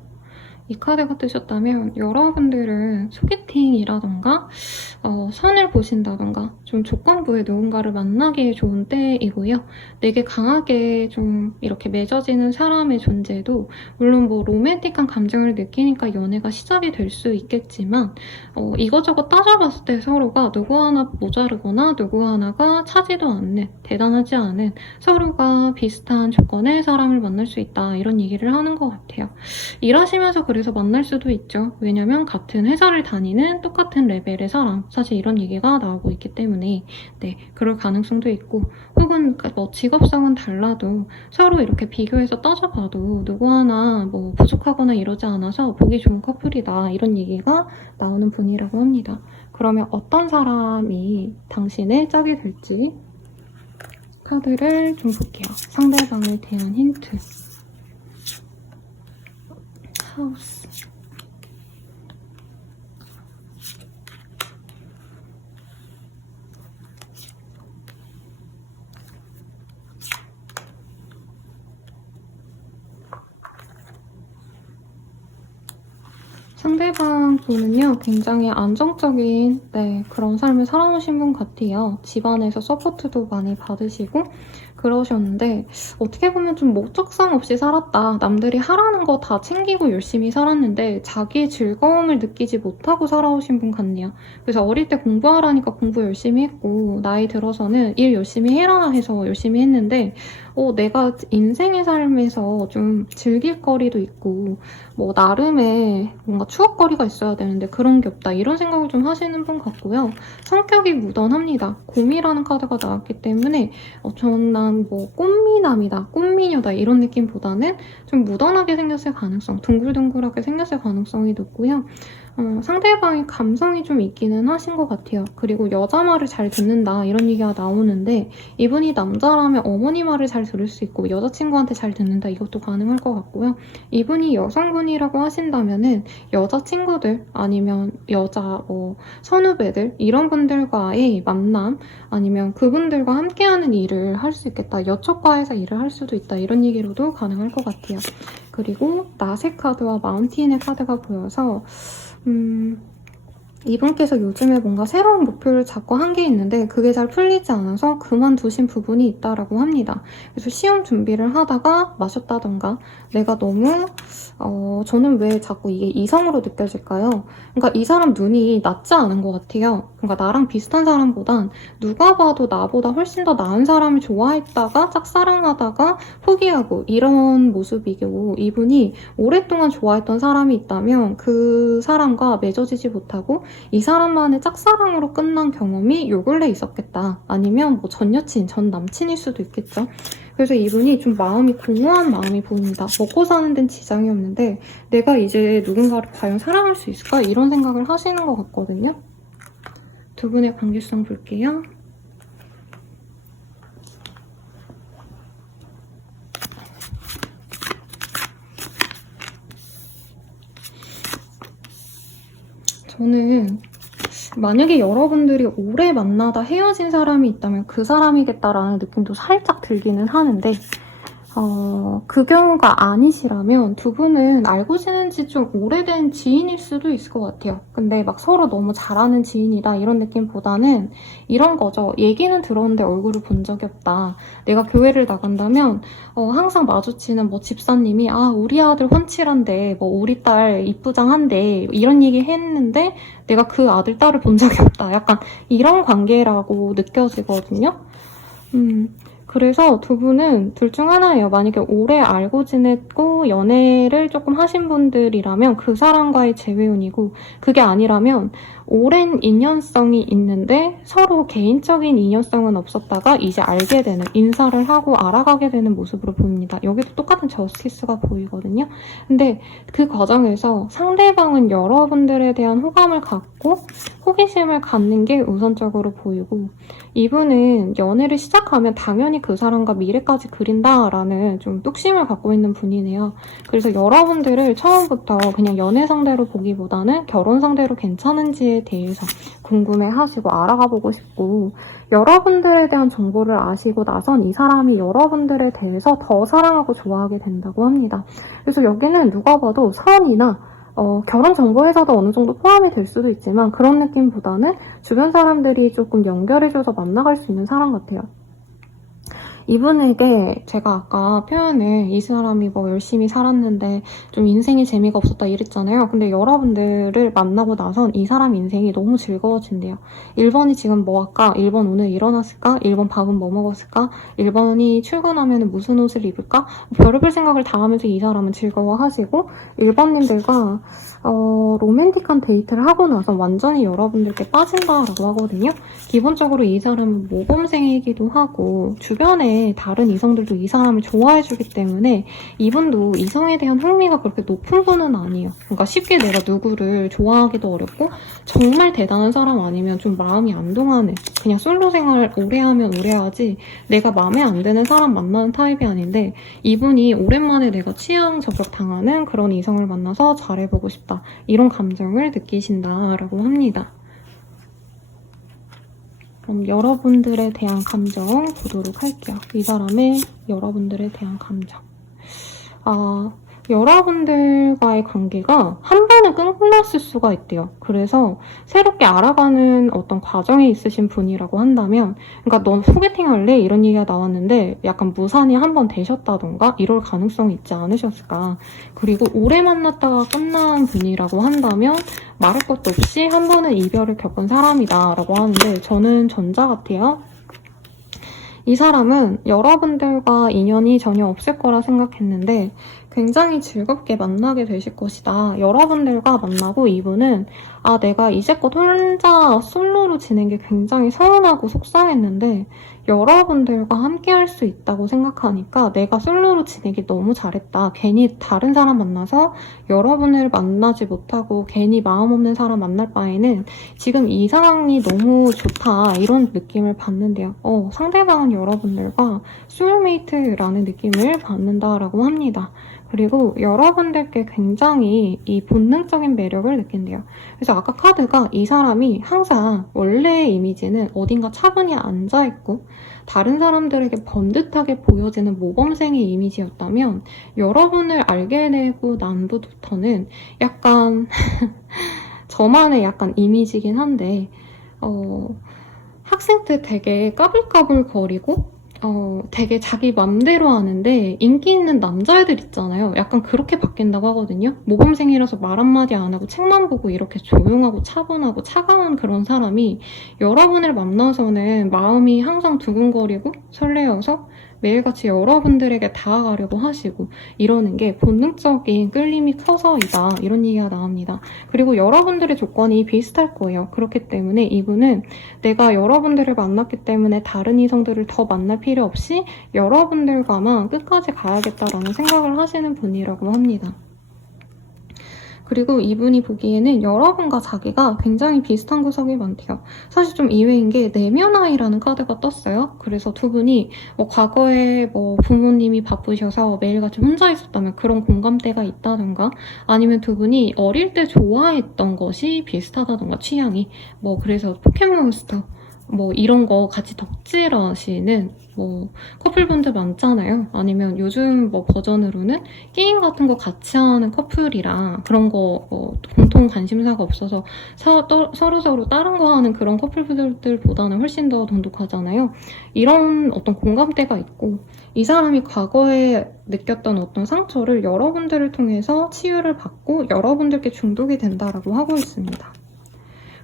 이 카드가 뜨셨다면 여러분들은 소개팅이라던가 선을 보신다던가 좀 조건부에 누군가를 만나기에 좋은 때이고요. 내게 강하게 좀 이렇게 맺어지는 사람의 존재도 물론 뭐 로맨틱한 감정을 느끼니까 연애가 시작이 될 수 있겠지만 이것저것 따져봤을 때 서로가 누구 하나 모자르거나 누구 하나가 차지도 않는 대단하지 않은 서로가 비슷한 조건의 사람을 만날 수 있다 이런 얘기를 하는 것 같아요. 일하시면서 그래서 만날 수도 있죠. 왜냐면 같은 회사를 다니는 똑같은 레벨의 사람 사실 이런 얘기가 나오고 있기 때문에 네 그럴 가능성도 있고 혹은 뭐 직업성은 달라도 서로 이렇게 비교해서 따져봐도 누구 하나 뭐 부족하거나 이러지 않아서 보기 좋은 커플이다 이런 얘기가 나오는 분이라고 합니다. 그러면 어떤 사람이 당신의 짝이 될지 카드를 좀 볼게요. 상대방에 대한 힌트. 하우스. 상대방 분은요, 굉장히 안정적인 그런 삶을 살아오신 분 같아요. 집안에서 서포트도 많이 받으시고 그러셨는데 어떻게 보면 좀 목적성 없이 살았다. 남들이 하라는 거 다 챙기고 열심히 살았는데 자기의 즐거움을 느끼지 못하고 살아오신 분 같네요. 그래서 어릴 때 공부하라니까 공부 열심히 했고 나이 들어서는 일 열심히 해라 해서 열심히 했는데 내가 인생의 삶에서 좀 즐길 거리도 있고 뭐 나름의 뭔가 추억거리가 있어야 되는데 그런 게 없다 이런 생각을 좀 하시는 분 같고요. 성격이 무던합니다. 곰이라는 카드가 나왔기 때문에 저는 뭐 꽃미남이다, 꽃미녀다 이런 느낌보다는 좀 무던하게 생겼을 가능성, 둥글둥글하게 생겼을 가능성이 높고요. 상대방의 감성이 좀 있기는 하신 것 같아요. 그리고 여자 말을 잘 듣는다 이런 얘기가 나오는데 이분이 남자라면 어머니 말을 잘 들을 수 있고 여자친구한테 잘 듣는다 이것도 가능할 것 같고요. 이분이 여성분이라고 하신다면은 여자친구들 아니면 여자 선후배들 이런 분들과의 만남 아니면 그분들과 함께하는 일을 할 수 있겠다. 여촉과에서 일을 할 수도 있다. 이런 얘기로도 가능할 것 같아요. 그리고 나세 카드와 마운틴의 카드가 보여서 이분께서 요즘에 뭔가 새로운 목표를 잡고 한 게 있는데 그게 잘 풀리지 않아서 그만두신 부분이 있다라고 합니다. 그래서 시험 준비를 하다가 마셨다던가 내가 너무 저는 왜 자꾸 이게 이성으로 느껴질까요? 그러니까 이 사람 눈이 낮지 않은 것 같아요. 그러니까 나랑 비슷한 사람보단 누가 봐도 나보다 훨씬 더 나은 사람을 좋아했다가 짝사랑하다가 포기하고 이런 모습이고 이분이 오랫동안 좋아했던 사람이 있다면 그 사람과 맺어지지 못하고 이 사람만의 짝사랑으로 끝난 경험이 요 근래 있었겠다. 아니면 뭐 전 여친, 전 남친일 수도 있겠죠. 그래서 이분이 좀 마음이 공허한 마음이 보입니다. 먹고 사는 데는 지장이 없는데 내가 이제 누군가를 과연 사랑할 수 있을까? 이런 생각을 하시는 것 같거든요. 두 분의 관계성 볼게요. 저는 만약에 여러분들이 오래 만나다 헤어진 사람이 있다면 그 사람이겠다라는 느낌도 살짝 들기는 하는데 그 경우가 아니시라면 두 분은 알고 지낸 지 좀 오래된 지인일 수도 있을 것 같아요. 근데 막 서로 너무 잘하는 지인이다 이런 느낌보다는 이런 거죠. 얘기는 들었는데 얼굴을 본 적이 없다. 내가 교회를 나간다면 항상 마주치는 뭐 집사님이 우리 아들 훤칠한데 뭐 우리 딸 이쁘장한데 이런 얘기 했는데 내가 그 아들 딸을 본 적이 없다. 약간 이런 관계라고 느껴지거든요. 그래서 두 분은 둘 중 하나예요. 만약에 오래 알고 지냈고 연애를 조금 하신 분들이라면 그 사람과의 재회운이고 그게 아니라면 오랜 인연성이 있는데 서로 개인적인 인연성은 없었다가 이제 알게 되는 인사를 하고 알아가게 되는 모습으로 보입니다. 여기도 똑같은 저스티스가 보이거든요. 근데 그 과정에서 상대방은 여러분들에 대한 호감을 갖고 호기심을 갖는 게 우선적으로 보이고 이분은 연애를 시작하면 당연히 그 사람과 미래까지 그린다라는 좀 뚝심을 갖고 있는 분이네요. 그래서 여러분들을 처음부터 그냥 연애 상대로 보기보다는 결혼 상대로 괜찮은지에 대해서 궁금해하시고 알아가보고 싶고 여러분들에 대한 정보를 아시고 나선 이 사람이 여러분들에 대해서 더 사랑하고 좋아하게 된다고 합니다. 그래서 여기는 누가 봐도 선이나 결혼정보회사도 어느 정도 포함이 될 수도 있지만 그런 느낌보다는 주변 사람들이 조금 연결해줘서 만나갈 수 있는 사람 같아요. 이분에게 제가 아까 표현을 이 사람이 뭐 열심히 살았는데 좀 인생에 재미가 없었다 이랬잖아요. 근데 여러분들을 만나고 나선 이 사람 인생이 너무 즐거워진대요. 1번이 지금 뭐 할까? 1번 오늘 일어났을까? 1번 밥은 뭐 먹었을까? 1번이 출근하면 무슨 옷을 입을까? 별의별 생각을 다 하면서 이 사람은 즐거워하시고 1번님들과 로맨틱한 데이트를 하고 나서 완전히 여러분들께 빠진다라고 하거든요. 기본적으로 이 사람은 모범생이기도 하고 주변에 다른 이성들도 이 사람을 좋아해주기 때문에 이분도 이성에 대한 흥미가 그렇게 높은 분은 아니에요. 그러니까 쉽게 내가 누구를 좋아하기도 어렵고 정말 대단한 사람 아니면 좀 마음이 안 동하는 그냥 솔로 생활 오래 하면 오래 하지 내가 마음에 안 드는 사람 만나는 타입이 아닌데 이분이 오랜만에 내가 취향 저격 당하는 그런 이성을 만나서 잘해보고 싶다. 이런 감정을 느끼신다라고 합니다. 그럼 여러분들에 대한 감정 보도록 할게요. 이 사람의 여러분들에 대한 감정. 여러분들과의 관계가 한 번은 끝났을 수가 있대요. 그래서 새롭게 알아가는 어떤 과정에 있으신 분이라고 한다면 그러니까 넌 소개팅 할래? 이런 얘기가 나왔는데 약간 무산이 한 번 되셨다던가 이럴 가능성이 있지 않으셨을까. 그리고 오래 만났다가 끝난 분이라고 한다면 말할 것도 없이 한 번은 이별을 겪은 사람이다 라고 하는데 저는 전자 같아요. 이 사람은 여러분들과 인연이 전혀 없을 거라 생각했는데 굉장히 즐겁게 만나게 되실 것이다. 여러분들과 만나고 이분은 내가 이제껏 혼자 솔로로 지낸 게 굉장히 서운하고 속상했는데 여러분들과 함께 할 수 있다고 생각하니까 내가 솔로로 지내기 너무 잘했다. 괜히 다른 사람 만나서 여러분을 만나지 못하고 괜히 마음 없는 사람 만날 바에는 지금 이 상황이 너무 좋다. 이런 느낌을 받는데요. 상대방은 여러분들과 소울메이트라는 느낌을 받는다라고 합니다. 그리고 여러분들께 굉장히 이 본능적인 매력을 느낀대요. 그래서 아까 카드가 이 사람이 항상 원래의 이미지는 어딘가 차분히 앉아있고 다른 사람들에게 번듯하게 보여지는 모범생의 이미지였다면 여러분을 알게 되고 난부터는 약간 저만의 약간 이미지긴 한데 학생 때 되게 까불까불거리고 되게 자기 맘대로 하는데 인기 있는 남자애들 있잖아요. 약간 그렇게 바뀐다고 하거든요. 모범생이라서 말 한마디 안 하고 책만 보고 이렇게 조용하고 차분하고 차가운 그런 사람이 여러분을 만나서는 마음이 항상 두근거리고 설레어서 매일같이 여러분들에게 다가가려고 하시고 이러는 게 본능적인 끌림이 커서이다. 이런 얘기가 나옵니다. 그리고 여러분들의 조건이 비슷할 거예요. 그렇기 때문에 이분은 내가 여러분들을 만났기 때문에 다른 이성들을 더 만날 필요 없이 여러분들과만 끝까지 가야겠다라는 생각을 하시는 분이라고 합니다. 그리고 이분이 보기에는 여러분과 자기가 굉장히 비슷한 구석이 많대요. 사실 좀 이외인 게 내면아이라는 카드가 떴어요. 그래서 두 분이 과거에 부모님이 바쁘셔서 매일같이 혼자 있었다면 그런 공감대가 있다던가 아니면 두 분이 어릴 때 좋아했던 것이 비슷하다던가 취향이 그래서 포켓몬스터 이런 거 같이 덕질하시는 커플분들 많잖아요. 아니면 요즘 버전으로는 게임 같은 거 같이 하는 커플이랑 그런 거 공통 관심사가 없어서 서로 다른 거 하는 그런 커플들보다는 훨씬 더 돈독하잖아요. 이런 어떤 공감대가 있고 이 사람이 과거에 느꼈던 어떤 상처를 여러분들을 통해서 치유를 받고 여러분들께 중독이 된다라고 하고 있습니다.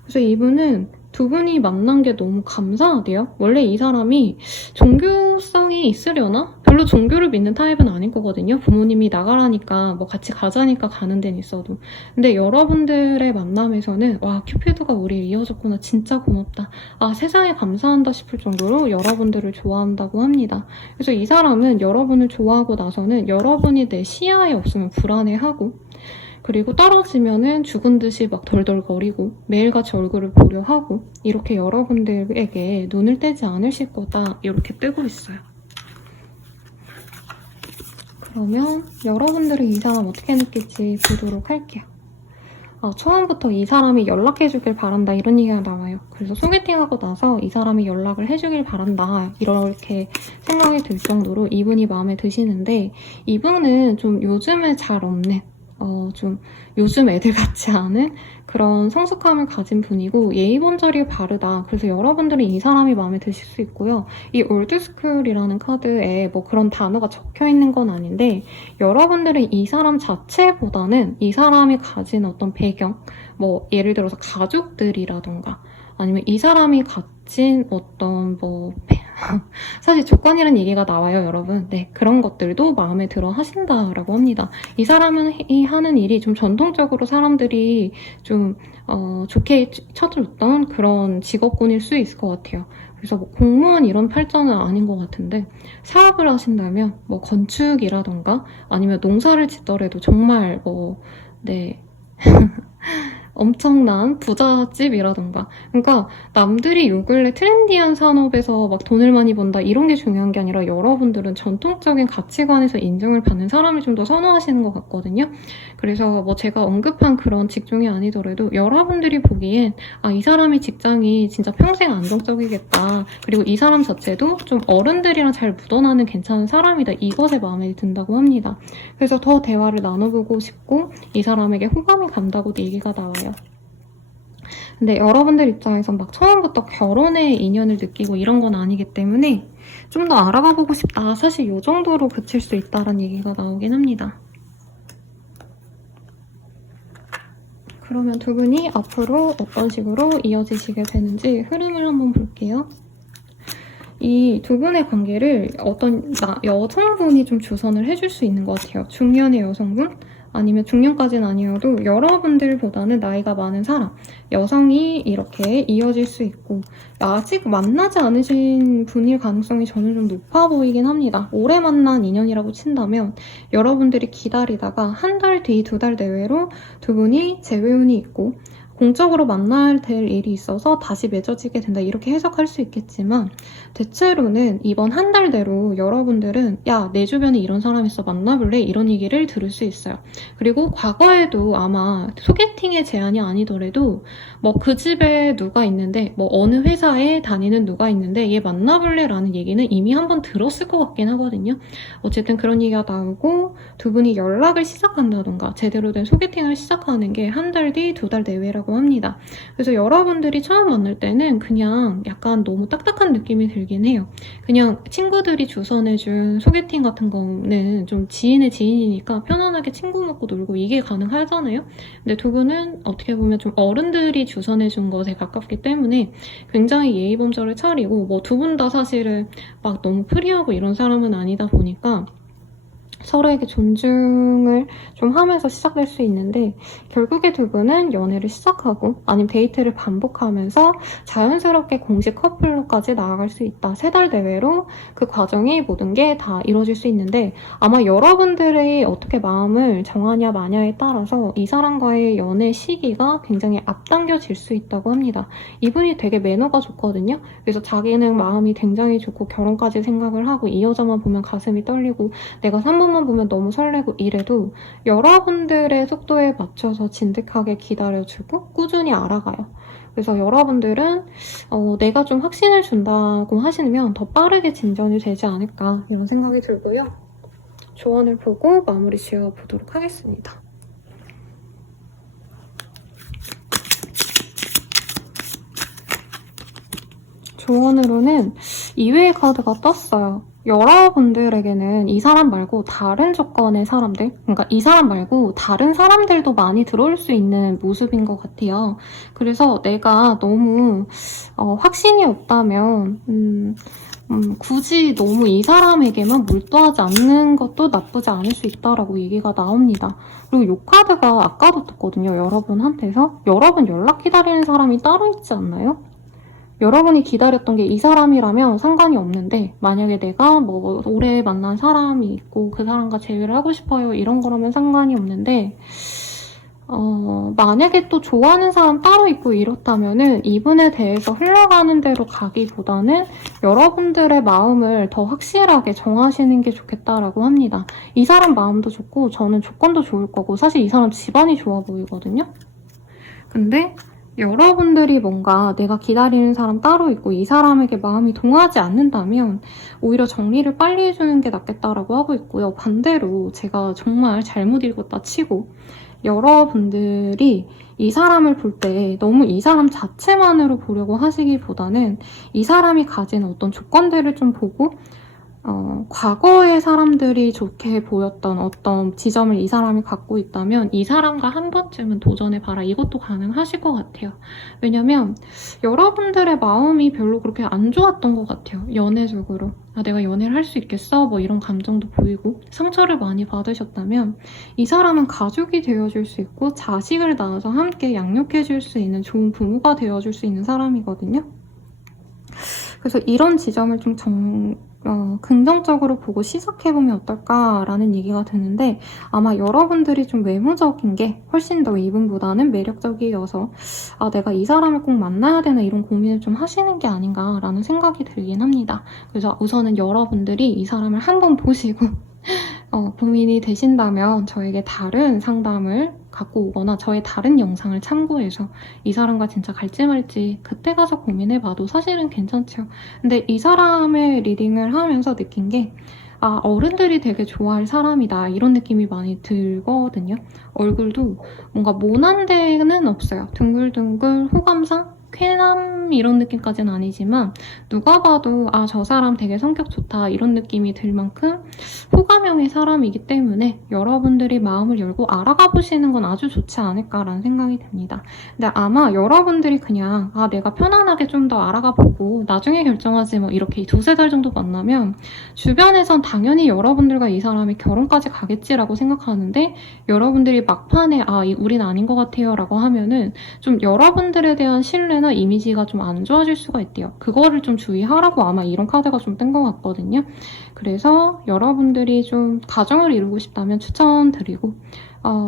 그래서 이분은 두 분이 만난 게 너무 감사하대요. 원래 이 사람이 종교성이 있으려나? 별로 종교를 믿는 타입은 아닐 거거든요. 부모님이 나가라니까 같이 가자니까 가는 데는 있어도. 근데 여러분들의 만남에서는 와 큐피드가 우리를 이어줬구나. 진짜 고맙다. 세상에 감사한다 싶을 정도로 여러분들을 좋아한다고 합니다. 그래서 이 사람은 여러분을 좋아하고 나서는 여러분이 내 시야에 없으면 불안해하고 그리고 떨어지면은 죽은 듯이 덜덜거리고 매일같이 얼굴을 보려 하고 이렇게 여러분들에게 눈을 떼지 않으실 거다 이렇게 뜨고 있어요. 그러면 여러분들은 이 사람 어떻게 느낄지 보도록 할게요. 처음부터 이 사람이 연락해주길 바란다 이런 얘기가 나와요. 그래서 소개팅하고 나서 이 사람이 연락을 해주길 바란다 이렇게 생각이 들 정도로 이분이 마음에 드시는데 이분은 좀 요즘에 잘 없는 좀 요즘 애들 같지 않은 그런 성숙함을 가진 분이고 예의범절이 바르다. 그래서 여러분들은 이 사람이 마음에 드실 수 있고요. 이 올드스쿨이라는 카드에 뭐 그런 단어가 적혀 있는 건 아닌데 여러분들은 이 사람 자체보다는 이 사람이 가진 어떤 배경, 뭐 예를 들어서 가족들이라던가 아니면 이 사람이 가진 어떤 뭐 사실 조건이라는 얘기가 나와요, 여러분. 네, 그런 것들도 마음에 들어 하신다라고 합니다. 이 사람은 하는 일이 좀 전통적으로 사람들이 좀 좋게 쳐들었던 그런 직업군일 수 있을 것 같아요. 그래서 뭐 공무원 이런 팔자는 아닌 것 같은데 사업을 하신다면 뭐 건축이라던가 아니면 농사를 짓더라도 정말 네. 엄청난 부잣집이라던가. 그러니까 남들이 요 근래 트렌디한 산업에서 막 돈을 많이 번다 이런 게 중요한 게 아니라 여러분들은 전통적인 가치관에서 인정을 받는 사람을 좀 더 선호하시는 것 같거든요. 그래서 뭐 제가 언급한 그런 직종이 아니더라도 여러분들이 보기엔 이 사람의 직장이 진짜 평생 안정적이겠다. 그리고 이 사람 자체도 좀 어른들이랑 잘 묻어나는 괜찮은 사람이다. 이것에 마음에 든다고 합니다. 그래서 더 대화를 나눠보고 싶고 이 사람에게 호감이 간다고도 얘기가 나와요. 근데 여러분들 입장에선 막 처음부터 결혼의 인연을 느끼고 이런 건 아니기 때문에 좀 더 알아봐보고 싶다. 사실 이 정도로 그칠 수 있다는 얘기가 나오긴 합니다. 그러면 두 분이 앞으로 어떤 식으로 이어지시게 되는지 흐름을 한번 볼게요. 이 두 분의 관계를 어떤 여성분이 좀 주선을 해줄 수 있는 것 같아요. 중년의 여성분? 아니면 중년까지는 아니어도 여러분들보다는 나이가 많은 사람, 여성이 이렇게 이어질 수 있고 아직 만나지 않으신 분일 가능성이 저는 좀 높아 보이긴 합니다. 올해 만난 인연이라고 친다면 여러분들이 기다리다가 한 달 뒤, 두 달 내외로 두 분이 재회운이 있고 공적으로 만나야 될 일이 있어서 다시 맺어지게 된다 이렇게 해석할 수 있겠지만 대체로는 이번 한 달 내로 여러분들은 야, 내 주변에 이런 사람 있어 만나볼래? 이런 얘기를 들을 수 있어요. 그리고 과거에도 아마 소개팅의 제한이 아니더라도 뭐 그 집에 누가 있는데 뭐 어느 회사에 다니는 누가 있는데 얘 만나볼래? 라는 얘기는 이미 한번 들었을 것 같긴 하거든요. 어쨌든 그런 얘기가 나오고 두 분이 연락을 시작한다던가 제대로 된 소개팅을 시작하는 게 한 달 뒤, 두 달 내외라고 합니다. 그래서 여러분들이 처음 만날 때는 그냥 약간 너무 딱딱한 느낌이 들긴 해요. 그냥 친구들이 주선해준 소개팅 같은 거는 좀 지인의 지인이니까 편안하게 친구 먹고 놀고 이게 가능하잖아요. 근데 두 분은 어떻게 보면 좀 어른들이 주선해준 것에 가깝기 때문에 굉장히 예의범절을 차리고 뭐 두 분 다 사실은 막 너무 프리하고 이런 사람은 아니다 보니까 서로에게 존중을 좀 하면서 시작될 수 있는데 결국에 두 분은 연애를 시작하고 아니면 데이트를 반복하면서 자연스럽게 공식 커플로까지 나아갈 수 있다. 3달 내외로 그 과정이 모든 게 다 이루어질 수 있는데 아마 여러분들이 어떻게 마음을 정하냐 마냐에 따라서 이 사람과의 연애 시기가 굉장히 앞당겨질 수 있다고 합니다. 이분이 되게 매너가 좋거든요. 그래서 자기는 마음이 굉장히 좋고 결혼까지 생각을 하고 이 여자만 보면 가슴이 떨리고 내가 3번만 보면 너무 설레고 이래도 여러분들의 속도에 맞춰서 진득하게 기다려주고 꾸준히 알아가요. 그래서 여러분들은 내가 좀 확신을 준다고 하시면 더 빠르게 진전이 되지 않을까 이런 생각이 들고요. 조언을 보고 마무리 지어보도록 하겠습니다. 조언으로는 2회의 카드가 떴어요. 여러분들에게는 이 사람 말고 다른 조건의 사람들, 그러니까 이 사람 말고 다른 사람들도 많이 들어올 수 있는 모습인 것 같아요. 그래서 내가 너무 확신이 없다면 굳이 너무 이 사람에게만 몰두하지 않는 것도 나쁘지 않을 수 있다라고 얘기가 나옵니다. 그리고 이 카드가 아까도 떴거든요. 여러분한테서. 여러분 연락 기다리는 사람이 따로 있지 않나요? 여러분이 기다렸던 게 이 사람이라면 상관이 없는데 만약에 내가 뭐 오래 만난 사람이 있고 그 사람과 재회를 하고 싶어요 이런 거라면 상관이 없는데 만약에 또 좋아하는 사람 따로 있고 이렇다면은 이분에 대해서 흘러가는 대로 가기보다는 여러분들의 마음을 더 확실하게 정하시는 게 좋겠다라고 합니다. 이 사람 마음도 좋고 저는 조건도 좋을 거고 사실 이 사람 집안이 좋아 보이거든요. 근데 여러분들이 뭔가 내가 기다리는 사람 따로 있고 이 사람에게 마음이 동하지 않는다면 오히려 정리를 빨리 해주는 게 낫겠다라고 하고 있고요. 반대로 제가 정말 잘못 읽었다 치고 여러분들이 이 사람을 볼 때 너무 이 사람 자체만으로 보려고 하시기보다는 이 사람이 가진 어떤 조건들을 좀 보고 과거의 사람들이 좋게 보였던 어떤 지점을 이 사람이 갖고 있다면 이 사람과 한 번쯤은 도전해봐라. 이것도 가능하실 것 같아요. 왜냐면 여러분들의 마음이 별로 그렇게 안 좋았던 것 같아요. 연애적으로. 아, 내가 연애를 할 수 있겠어? 뭐 이런 감정도 보이고 상처를 많이 받으셨다면 이 사람은 가족이 되어줄 수 있고 자식을 낳아서 함께 양육해줄 수 있는 좋은 부모가 되어줄 수 있는 사람이거든요. 그래서 이런 지점을 좀 긍정적으로 보고 시작해보면 어떨까라는 얘기가 드는데 아마 여러분들이 좀 외모적인 게 훨씬 더 이분보다는 매력적이어서 아, 내가 이 사람을 꼭 만나야 되나 이런 고민을 좀 하시는 게 아닌가라는 생각이 들긴 합니다. 그래서 우선은 여러분들이 이 사람을 한번 보시고 고민이 되신다면 저에게 다른 상담을 갖고 오거나 저의 다른 영상을 참고해서 이 사람과 진짜 갈지 말지 그때 가서 고민해봐도 사실은 괜찮죠. 근데 이 사람의 리딩을 하면서 느낀 게 아, 어른들이 되게 좋아할 사람이다 이런 느낌이 많이 들거든요. 얼굴도 뭔가 모난 데는 없어요. 둥글둥글 호감상? 쾌남 이런 느낌까지는 아니지만 누가 봐도 아, 저 사람 되게 성격 좋다 이런 느낌이 들 만큼 호감형의 사람이기 때문에 여러분들이 마음을 열고 알아가 보시는 건 아주 좋지 않을까라는 생각이 듭니다. 근데 아마 여러분들이 그냥 아, 내가 편안하게 좀 더 알아가 보고 나중에 결정하지 뭐 이렇게 두세 달 정도 만나면 주변에선 당연히 여러분들과 이 사람이 결혼까지 가겠지라고 생각하는데 여러분들이 막판에 아, 우린 아닌 것 같아요 라고 하면은 좀 여러분들에 대한 신뢰나 이미지가 좀 안 좋아질 수가 있대요. 그거를 좀 주의하라고 아마 이런 카드가 좀 뜬 것 같거든요. 그래서 여러분들이 좀 가정을 이루고 싶다면 추천드리고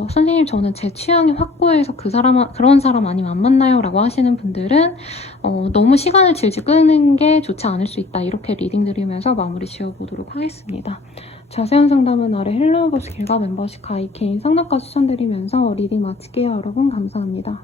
선생님 저는 제 취향이 확고해서 그런 사람 아니면 안 만나요 라고 하시는 분들은 너무 시간을 질질 끄는 게 좋지 않을 수 있다 이렇게 리딩 드리면서 마무리 지어보도록 하겠습니다. 자세한 상담은 아래 헬로우버스 길가 멤버십 가입 개인 상담가 추천드리면서 리딩 마칠게요. 여러분 감사합니다.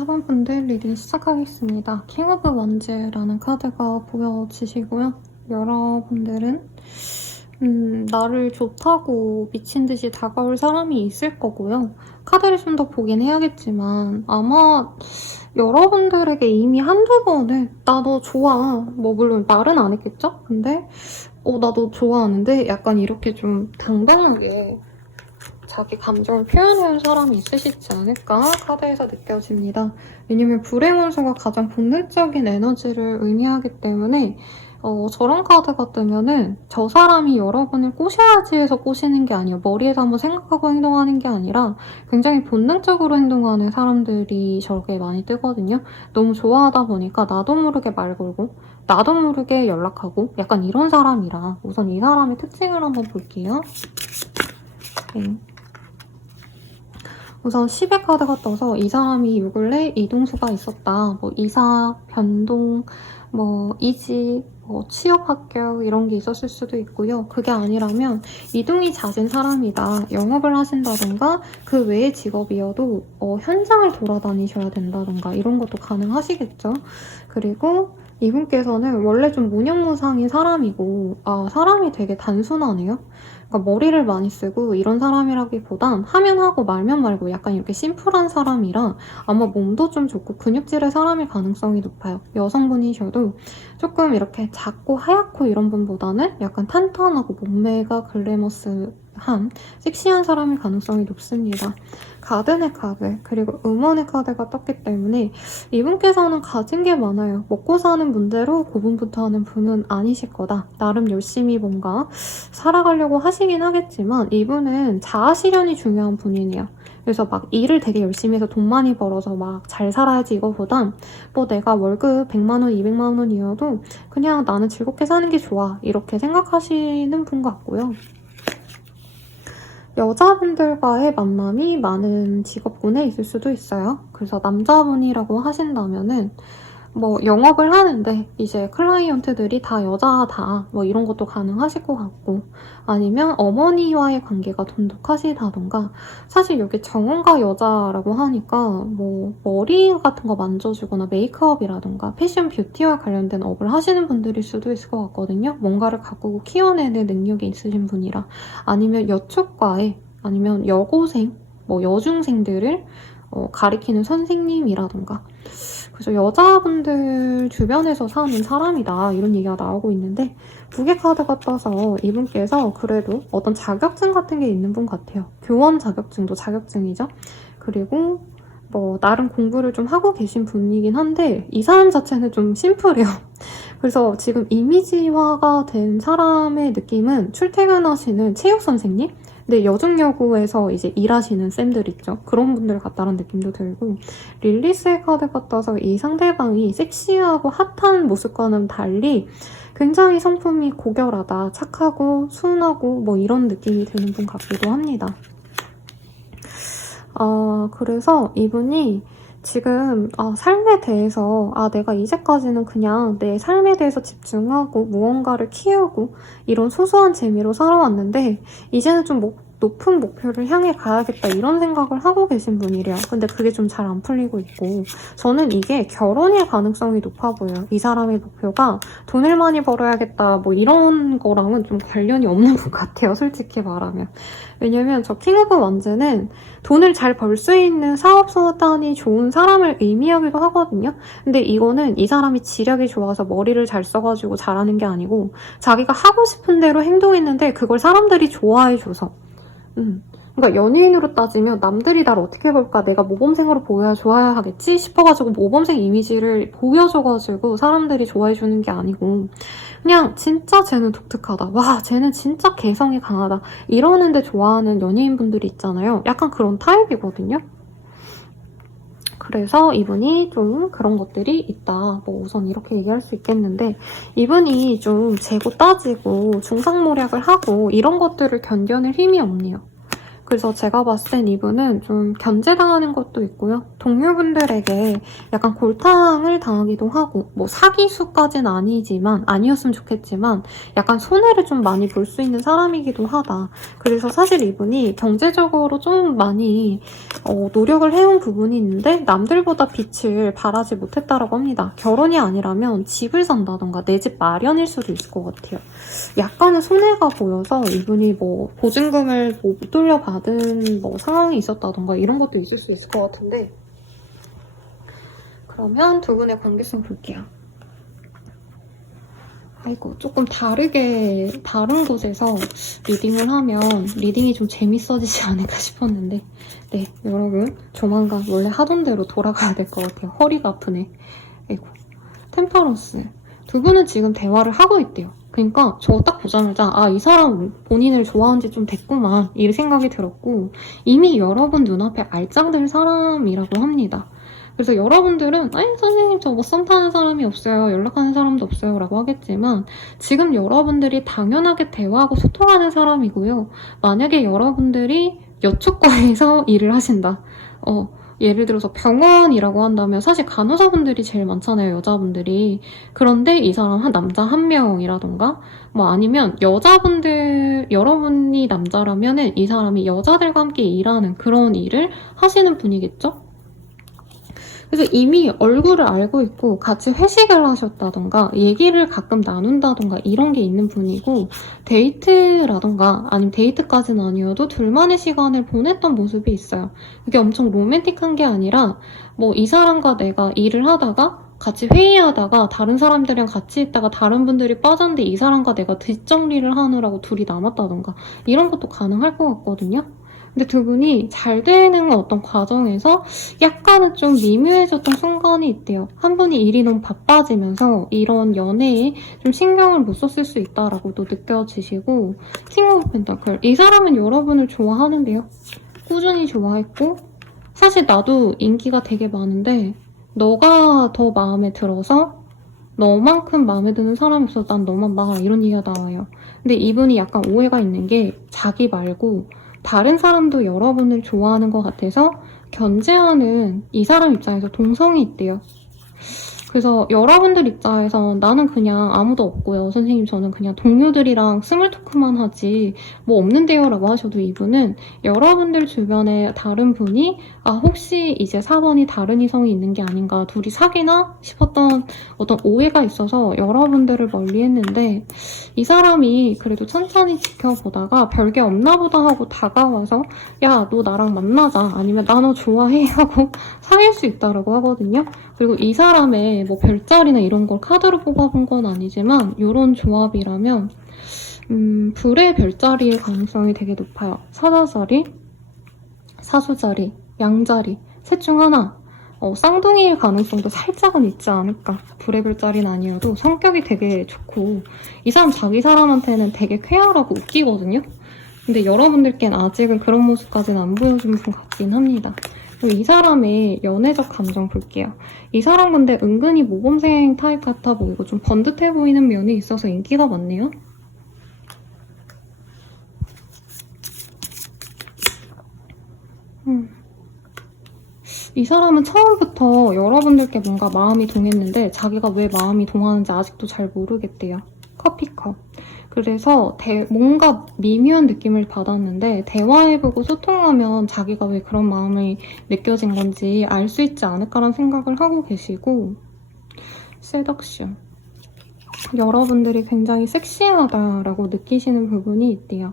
4번 분들 리딩 시작하겠습니다. 킹 오브 원즈라는 카드가 보여지시고요. 여러분들은 나를 좋다고 미친 듯이 다가올 사람이 있을 거고요. 카드를 좀 더 보긴 해야겠지만 아마 여러분들에게 이미 한두 번은 나 너 좋아. 뭐 물론 말은 안 했겠죠? 근데 나 너 좋아하는데 약간 이렇게 좀 당당하게 자기 감정을 표현해온 사람이 있으시지 않을까 카드에서 느껴집니다. 왜냐면 불의 원소가 가장 본능적인 에너지를 의미하기 때문에 저런 카드가 뜨면은 저 사람이 여러분을 꼬셔야지 해서 꼬시는 게 아니에요. 머리에서 한번 생각하고 행동하는 게 아니라 굉장히 본능적으로 행동하는 사람들이 저렇게 많이 뜨거든요. 너무 좋아하다 보니까 나도 모르게 말 걸고 나도 모르게 연락하고 약간 이런 사람이라 우선 이 사람의 특징을 한번 볼게요. 네. 우선 10의 카드가 떠서 이 사람이 요 근래 이동수가 있었다. 뭐 이사, 변동, 뭐 이직, 뭐 취업 합격 이런 게 있었을 수도 있고요. 그게 아니라면 이동이 잦은 사람이다. 영업을 하신다던가 그 외의 직업이어도 현장을 돌아다니셔야 된다던가 이런 것도 가능하시겠죠. 그리고 이분께서는 원래 좀 무념무상인 사람이고 사람이 되게 단순하네요. 그러니까 머리를 많이 쓰고 이런 사람이라기보단 하면 하고 말면 말고 약간 이렇게 심플한 사람이라 아마 몸도 좀 좋고 근육질의 사람일 가능성이 높아요. 여성분이셔도 조금 이렇게 작고 하얗고 이런 분보다는 약간 탄탄하고 몸매가 글래머스한 섹시한 사람일 가능성이 높습니다. 가든의 카드 그리고 음원의 카드가 떴기 때문에 이분께서는 가진 게 많아요. 먹고 사는 문제로 고분부터 하는 분은 아니실 거다. 나름 열심히 뭔가 살아가려고 하시긴 하겠지만 이분은 자아실현이 중요한 분이네요. 그래서 막 일을 되게 열심히 해서 돈 많이 벌어서 막 잘 살아야지 이거보단 뭐 내가 월급 100만 원, 200만 원이어도 그냥 나는 즐겁게 사는 게 좋아 이렇게 생각하시는 분 같고요. 여자분들과의 만남이 많은 직업군에 있을 수도 있어요. 그래서 남자분이라고 하신다면은 뭐 영업을 하는데 이제 클라이언트들이 다 여자다 뭐 이런 것도 가능하실 것 같고 아니면 어머니와의 관계가 돈독하시다던가 사실 여기 정원가 여자라고 하니까 뭐 머리 같은 거 만져주거나 메이크업이라던가 패션 뷰티와 관련된 업을 하시는 분들일 수도 있을 것 같거든요. 뭔가를 가꾸고 키워내는 능력이 있으신 분이라 아니면 여초과에 아니면 여고생 뭐 여중생들을 가리키는 선생님이라던가 그래서 여자분들 주변에서 사는 사람이다 이런 얘기가 나오고 있는데 두 개 카드가 떠서 이분께서 그래도 어떤 자격증 같은 게 있는 분 같아요. 교원 자격증도 자격증이죠. 그리고 뭐 나름 공부를 좀 하고 계신 분이긴 한데 이 사람 자체는 좀 심플해요. 그래서 지금 이미지화가 된 사람의 느낌은 출퇴근하시는 체육 선생님? 근데 여중여고에서 이제 일하시는 쌤들 있죠. 그런 분들 같다는 느낌도 들고 릴리스의 카드가 떠서 이 상대방이 섹시하고 핫한 모습과는 달리 굉장히 성품이 고결하다, 착하고 순하고 뭐 이런 느낌이 드는 분 같기도 합니다. 그래서 이분이 지금 삶에 대해서 내가 이제까지는 그냥 내 삶에 대해서 집중하고 무언가를 키우고 이런 소소한 재미로 살아왔는데 이제는 좀 높은 목표를 향해 가야겠다 이런 생각을 하고 계신 분이래요. 근데 그게 좀 잘 안 풀리고 있고 저는 이게 결혼일 가능성이 높아 보여요. 이 사람의 목표가 돈을 많이 벌어야겠다 뭐 이런 거랑은 좀 관련이 없는 것 같아요. 솔직히 말하면. 왜냐면 저 킹 오브 원즈는 돈을 잘 벌 수 있는 사업 수단이 좋은 사람을 의미하기도 하거든요. 근데 이거는 이 사람이 지력이 좋아서 머리를 잘 써가지고 잘하는 게 아니고 자기가 하고 싶은 대로 행동했는데 그걸 사람들이 좋아해줘서 그러니까 연예인으로 따지면 남들이 나를 어떻게 볼까 내가 모범생으로 보여야 좋아야 하겠지 싶어가지고 모범생 이미지를 보여줘가지고 사람들이 좋아해주는 게 아니고 그냥 진짜 쟤는 독특하다 와 쟤는 진짜 개성이 강하다 이러는데 좋아하는 연예인분들이 있잖아요. 약간 그런 타입이거든요. 그래서 이분이 좀 그런 것들이 있다. 뭐 우선 이렇게 얘기할 수 있겠는데 이분이 좀 재고 따지고 중상모략을 하고 이런 것들을 견뎌낼 힘이 없네요. 그래서 제가 봤을 땐 이분은 좀 견제당하는 것도 있고요. 동료분들에게 약간 골탕을 당하기도 하고, 뭐 사기수까지는 아니었으면 좋겠지만 약간 손해를 좀 많이 볼 수 있는 사람이기도 하다. 그래서 사실 이분이 경제적으로 좀 많이 노력을 해온 부분이 있는데 남들보다 빛을 발하지 못했다라고 합니다. 결혼이 아니라면 집을 산다던가 내 집 마련일 수도 있을 것 같아요. 약간의 손해가 보여서 이분이 뭐 보증금을 뭐 못 돌려받은 뭐 상황이 있었다던가 이런 것도 있을 수 있을 것 같은데, 그러면 두 분의 관계성 볼게요. 아이고, 조금 다른 곳에서 리딩을 하면 리딩이 좀 재밌어지지 않을까 싶었는데, 네, 여러분, 조만간 원래 하던 대로 돌아가야 될 것 같아요. 허리가 아프네. 아이고. 템퍼런스. 두 분은 지금 대화를 하고 있대요. 그러니까 저 딱 보자마자 이 사람 본인을 좋아한 지 좀 됐구만, 이 생각이 들었고, 이미 여러분 눈앞에 알짱들 사람이라고 합니다. 그래서 여러분들은 아니 선생님 저 뭐 썸 타는 사람이 없어요, 연락하는 사람도 없어요 라고 하겠지만, 지금 여러분들이 당연하게 대화하고 소통하는 사람이고요. 만약에 여러분들이 여초과에서 일을 하신다, 예를 들어서 병원이라고 한다면 사실 간호사분들이 제일 많잖아요, 여자분들이. 그런데 이 사람 남자 한 명이라던가, 뭐 아니면 여러분이 남자라면은 이 사람이 여자들과 함께 일하는 그런 일을 하시는 분이겠죠? 그래서 이미 얼굴을 알고 있고 같이 회식을 하셨다던가 얘기를 가끔 나눈다던가 이런 게 있는 분이고, 데이트라던가 아니면 데이트까지는 아니어도 둘만의 시간을 보냈던 모습이 있어요. 그게 엄청 로맨틱한 게 아니라 뭐 이 사람과 내가 일을 하다가 같이 회의하다가 다른 사람들이랑 같이 있다가 다른 분들이 빠졌는데 이 사람과 내가 뒷정리를 하느라고 둘이 남았다던가 이런 것도 가능할 것 같거든요. 근데 두 분이 잘 되는 어떤 과정에서 약간은 좀 미묘해졌던 순간이 있대요. 한 분이 일이 너무 바빠지면서 이런 연애에 좀 신경을 못 썼을 수 있다라고도 느껴지시고, 킹 오브 펜타클. 이 사람은 여러분을 좋아하는데요. 꾸준히 좋아했고, 사실 나도 인기가 되게 많은데 너가 더 마음에 들어서, 너만큼 마음에 드는 사람이 없어서 난 너만 봐, 이런 얘기가 나와요. 근데 이분이 약간 오해가 있는 게, 자기 말고 다른 사람도 여러분을 좋아하는 것 같아서 견제하는 이 사람 입장에서 동성이 있대요. 그래서 여러분들 입장에서 나는 그냥 아무도 없고요, 선생님 저는 그냥 동료들이랑 스몰 토크만 하지 뭐 없는데요 라고 하셔도, 이분은 여러분들 주변에 다른 분이 혹시 이제 4번이 다른 이성이 있는 게 아닌가, 둘이 사귀나 싶었던 어떤 오해가 있어서 여러분들을 멀리 했는데, 이 사람이 그래도 천천히 지켜보다가 별게 없나 보다 하고 다가와서 야 너 나랑 만나자, 아니면 나 너 좋아해 하고 사귈 수 있다라고 하거든요. 그리고 이 사람의 뭐 별자리나 이런 걸 카드로 뽑아본 건 아니지만 이런 조합이라면 불의 별자리의 가능성이 되게 높아요. 사자자리, 사수자리, 양자리 셋 중 하나. 쌍둥이일 가능성도 살짝은 있지 않을까. 불의 별자리는 아니어도 성격이 되게 좋고 이 사람 자기 사람한테는 되게 쾌활하고 웃기거든요. 근데 여러분들께는 아직은 그런 모습까지는 안 보여준 분 같긴 합니다. 그리고 이 사람의 연애적 감정 볼게요. 이 사람 근데 은근히 모범생 타입 같아 보이고 좀 번듯해 보이는 면이 있어서 인기가 많네요. 이 사람은 처음부터 여러분들께 뭔가 마음이 동했는데 자기가 왜 마음이 동하는지 아직도 잘 모르겠대요. 커피컵. 그래서 뭔가 미묘한 느낌을 받았는데 대화해보고 소통하면 자기가 왜 그런 마음이 느껴진 건지 알 수 있지 않을까라는 생각을 하고 계시고, 세덕션. 여러분들이 굉장히 섹시하다라고 느끼시는 부분이 있대요.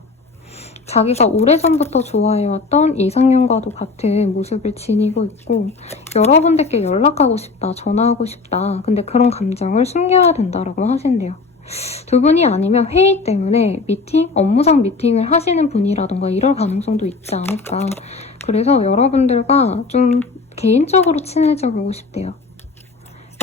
자기가 오래전부터 좋아해왔던 이상형과도 같은 모습을 지니고 있고, 여러분들께 연락하고 싶다, 전화하고 싶다, 근데 그런 감정을 숨겨야 된다라고 하신대요. 두 분이 아니면 회의 때문에 업무상 미팅을 하시는 분이라던가 이럴 가능성도 있지 않을까. 그래서 여러분들과 좀 개인적으로 친해져 보고 싶대요.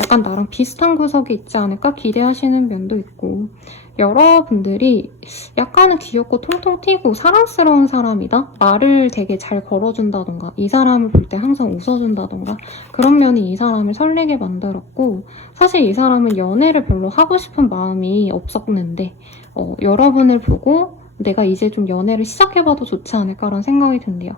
약간 나랑 비슷한 구석이 있지 않을까 기대하시는 면도 있고, 여러분들이 약간은 귀엽고 통통 튀고 사랑스러운 사람이다? 말을 되게 잘 걸어준다던가 이 사람을 볼 때 항상 웃어준다던가 그런 면이 이 사람을 설레게 만들었고, 사실 이 사람은 연애를 별로 하고 싶은 마음이 없었는데 여러분을 보고 내가 이제 좀 연애를 시작해봐도 좋지 않을까라는 생각이 든대요.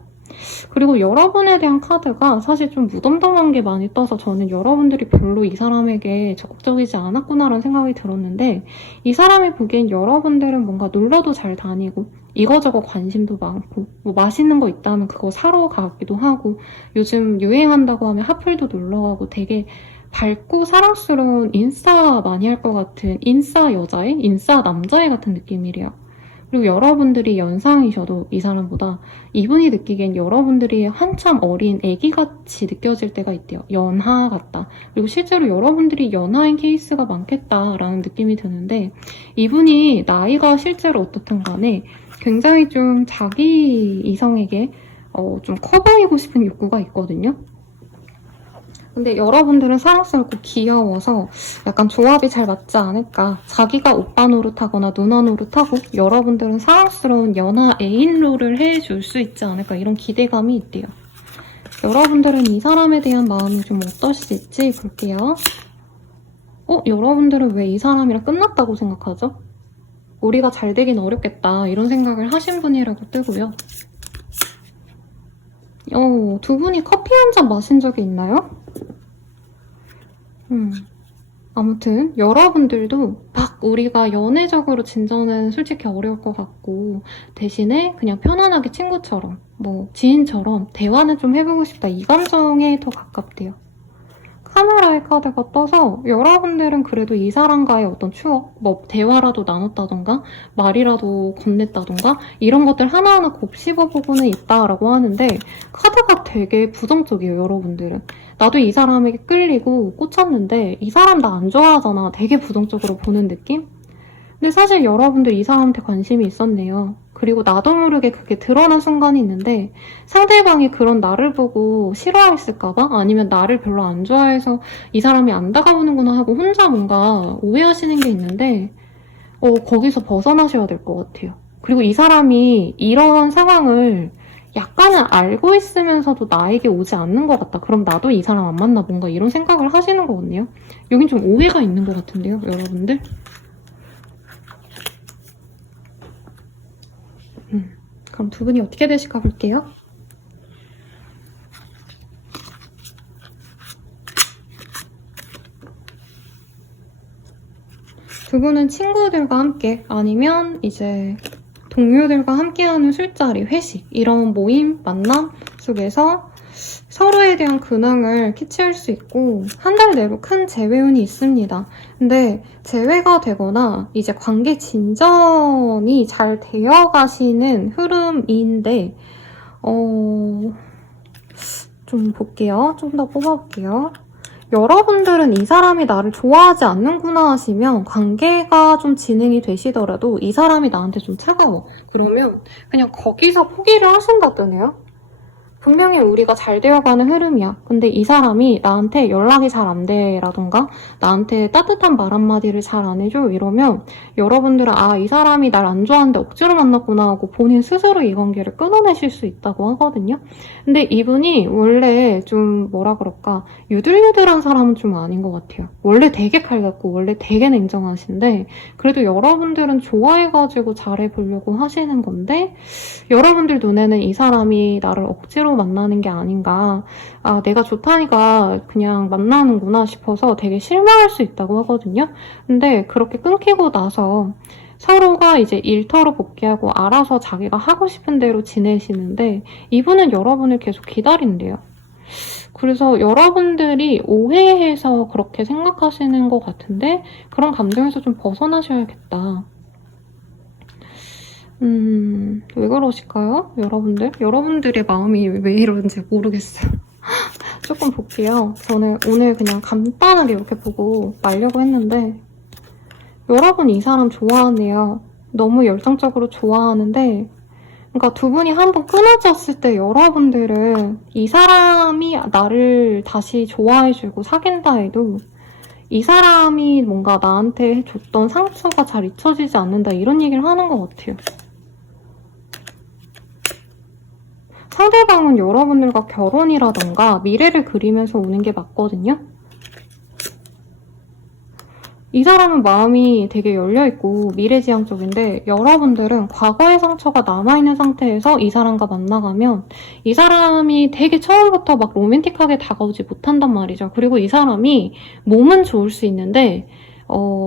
그리고 여러분에 대한 카드가 사실 좀 무덤덤한 게 많이 떠서 저는 여러분들이 별로 이 사람에게 적극적이지 않았구나라는 생각이 들었는데, 이 사람이 보기엔 여러분들은 뭔가 놀러도 잘 다니고 이거저거 관심도 많고 뭐 맛있는 거 있다면 그거 사러 가기도 하고, 요즘 유행한다고 하면 핫플도 놀러 가고, 되게 밝고 사랑스러운 인싸 많이 할 것 같은 인싸 여자애? 인싸 남자애 같은 느낌이래요. 그리고 여러분들이 연상이셔도 이 사람보다 이분이 느끼기엔 여러분들이 한참 어린 애기같이 느껴질 때가 있대요. 연하 같다. 그리고 실제로 여러분들이 연하인 케이스가 많겠다라는 느낌이 드는데, 이분이 나이가 실제로 어떻든 간에 굉장히 좀 자기 이성에게 좀 커 보이고 싶은 욕구가 있거든요. 근데 여러분들은 사랑스럽고 귀여워서 약간 조합이 잘 맞지 않을까. 자기가 오빠 노릇하거나 누나 노릇하고 여러분들은 사랑스러운 연하 애인 롤을 해줄 수 있지 않을까, 이런 기대감이 있대요. 여러분들은 이 사람에 대한 마음이 좀 어떠실지 볼게요. 여러분들은 왜 이 사람이랑 끝났다고 생각하죠? 우리가 잘 되긴 어렵겠다 이런 생각을 하신 분이라고 뜨고요. 두 분이 커피 한 잔 마신 적이 있나요? 아무튼 여러분들도 막 우리가 연애적으로 진전은 솔직히 어려울 것 같고, 대신에 그냥 편안하게 친구처럼 뭐 지인처럼 대화는 좀 해보고 싶다, 이 감정에 더 가깝대요. 카메라의 카드가 떠서 여러분들은 그래도 이 사람과의 어떤 추억, 뭐 대화라도 나눴다던가 말이라도 건넸다던가 이런 것들 하나하나 곱씹어보고는 있다라고 하는데, 카드가 되게 부정적이에요. 여러분들은 나도 이 사람에게 끌리고 꽂혔는데 이 사람 나 안 좋아하잖아, 되게 부정적으로 보는 느낌? 근데 사실 여러분들 이 사람한테 관심이 있었네요. 그리고 나도 모르게 그게 드러난 순간이 있는데, 상대방이 그런 나를 보고 싫어했을까봐, 아니면 나를 별로 안 좋아해서 이 사람이 안 다가오는구나 하고 혼자 뭔가 오해하시는 게 있는데, 거기서 벗어나셔야 될 것 같아요. 그리고 이 사람이 이런 상황을 약간은 알고 있으면서도 나에게 오지 않는 것 같다, 그럼 나도 이 사람 안 만나, 뭔가 이런 생각을 하시는 것 같네요. 여긴 좀 오해가 있는 것 같은데요, 여러분들? 그럼 두 분이 어떻게 되실까 볼게요. 두 분은 친구들과 함께, 아니면 이제 동료들과 함께하는 술자리, 회식, 이런 모임, 만남 속에서 서로에 대한 근황을 캐치할 수 있고, 한 달 내로 큰 재회운이 있습니다. 근데 재회가 되거나 이제 관계 진전이 잘 되어 가시는 흐름인데, 좀 볼게요. 좀 더 뽑아볼게요. 여러분들은 이 사람이 나를 좋아하지 않는구나 하시면 관계가 좀 진행이 되시더라도 이 사람이 나한테 좀 차가워, 그러면 그냥 거기서 포기를 하신다 뜨네요. 분명히 우리가 잘 되어가는 흐름이야. 근데 이 사람이 나한테 연락이 잘 안 돼 라던가 나한테 따뜻한 말 한마디를 잘 안 해줘 이러면, 여러분들은 이 사람이 날 안 좋아하는데 억지로 만났구나 하고 본인 스스로 이 관계를 끊어내실 수 있다고 하거든요. 근데 이분이 원래 좀 뭐라 그럴까, 유들유들한 사람은 좀 아닌 것 같아요. 원래 되게 칼같고 원래 되게 냉정하신데, 그래도 여러분들은 좋아해가지고 잘해보려고 하시는 건데, 여러분들 눈에는 이 사람이 나를 억지로 만나는 게 아닌가, 내가 좋다니까 그냥 만나는구나 싶어서 되게 실망할 수 있다고 하거든요. 근데 그렇게 끊기고 나서 서로가 이제 일터로 복귀하고 알아서 자기가 하고 싶은 대로 지내시는데, 이분은 여러분을 계속 기다린대요. 그래서 여러분들이 오해해서 그렇게 생각하시는 것 같은데, 그런 감정에서 좀 벗어나셔야겠다. 왜 그러실까요? 여러분들의 마음이 왜 이러는지 모르겠어요. 조금 볼게요. 저는 오늘 그냥 간단하게 이렇게 보고 말려고 했는데, 여러분 이 사람 좋아하네요. 너무 열정적으로 좋아하는데, 그러니까 두 분이 한번 끊어졌을 때 여러분들은 이 사람이 나를 다시 좋아해주고 사귄다 해도 이 사람이 뭔가 나한테 줬던 상처가 잘 잊혀지지 않는다, 이런 얘기를 하는 것 같아요. 상대방은 여러분들과 결혼이라던가 미래를 그리면서 오는 게 맞거든요. 이 사람은 마음이 되게 열려있고 미래지향적인데 여러분들은 과거의 상처가 남아있는 상태에서 이 사람과 만나가면 이 사람이 되게 처음부터 막 로맨틱하게 다가오지 못한단 말이죠. 그리고 이 사람이 몸은 좋을 수 있는데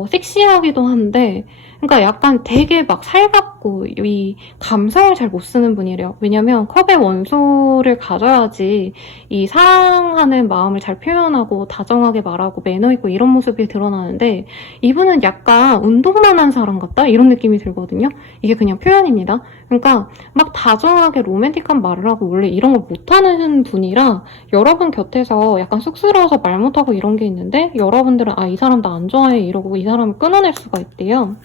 섹시하기도 한데 그러니까 약간 되게 막 살갑고 이 감성을 잘 못 쓰는 분이래요. 왜냐면 컵의 원소를 가져야지 이 사랑하는 마음을 잘 표현하고 다정하게 말하고 매너 있고 이런 모습이 드러나는데 이분은 약간 운동만 한 사람 같다? 이런 느낌이 들거든요. 이게 그냥 표현입니다. 그러니까 막 다정하게 로맨틱한 말을 하고 원래 이런 걸 못하는 분이라 여러분 곁에서 약간 쑥스러워서 말 못하고 이런 게 있는데 여러분들은 아, 이 사람 나 안 좋아해 이러고 이 사람을 끊어낼 수가 있대요.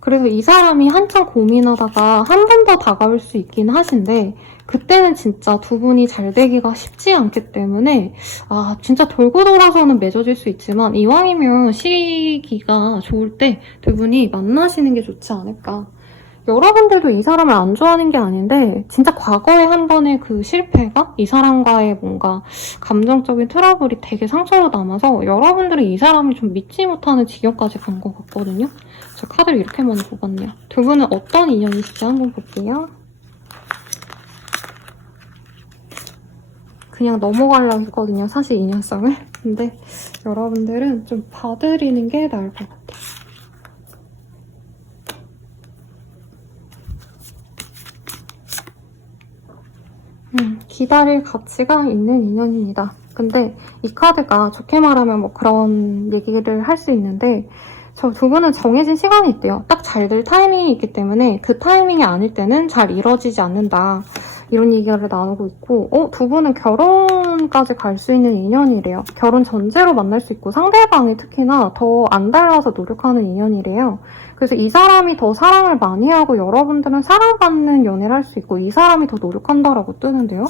그래서 이 사람이 한참 고민하다가 한 번 더 다가올 수 있긴 하신데 그때는 진짜 두 분이 잘 되기가 쉽지 않기 때문에 아 진짜 돌고 돌아서는 맺어질 수 있지만 이왕이면 시기가 좋을 때 두 분이 만나시는 게 좋지 않을까. 여러분들도 이 사람을 안 좋아하는 게 아닌데 진짜 과거에 한 번의 그 실패가 이 사람과의 뭔가 감정적인 트러블이 되게 상처로 남아서 여러분들은 이 사람을 좀 믿지 못하는 지경까지 간 것 같거든요. 저 카드를 이렇게 많이 뽑았네요. 두 분은 어떤 인연이실지 한번 볼게요. 그냥 넘어가려고 했거든요, 사실 인연성을. 근데 여러분들은 좀 봐드리는 게 나을 것 같아요. 기다릴 가치가 있는 인연입니다. 근데 이 카드가 좋게 말하면 뭐 그런 얘기를 할 수 있는데 저 두 분은 정해진 시간이 있대요. 딱 잘 될 타이밍이 있기 때문에 그 타이밍이 아닐 때는 잘 이루어지지 않는다. 이런 얘기를 나누고 있고 두 분은 결혼까지 갈 수 있는 인연이래요. 결혼 전제로 만날 수 있고 상대방이 특히나 더 안 달라서 노력하는 인연이래요. 그래서 이 사람이 더 사랑을 많이 하고 여러분들은 사랑받는 연애를 할 수 있고 이 사람이 더 노력한다라고 뜨는데요.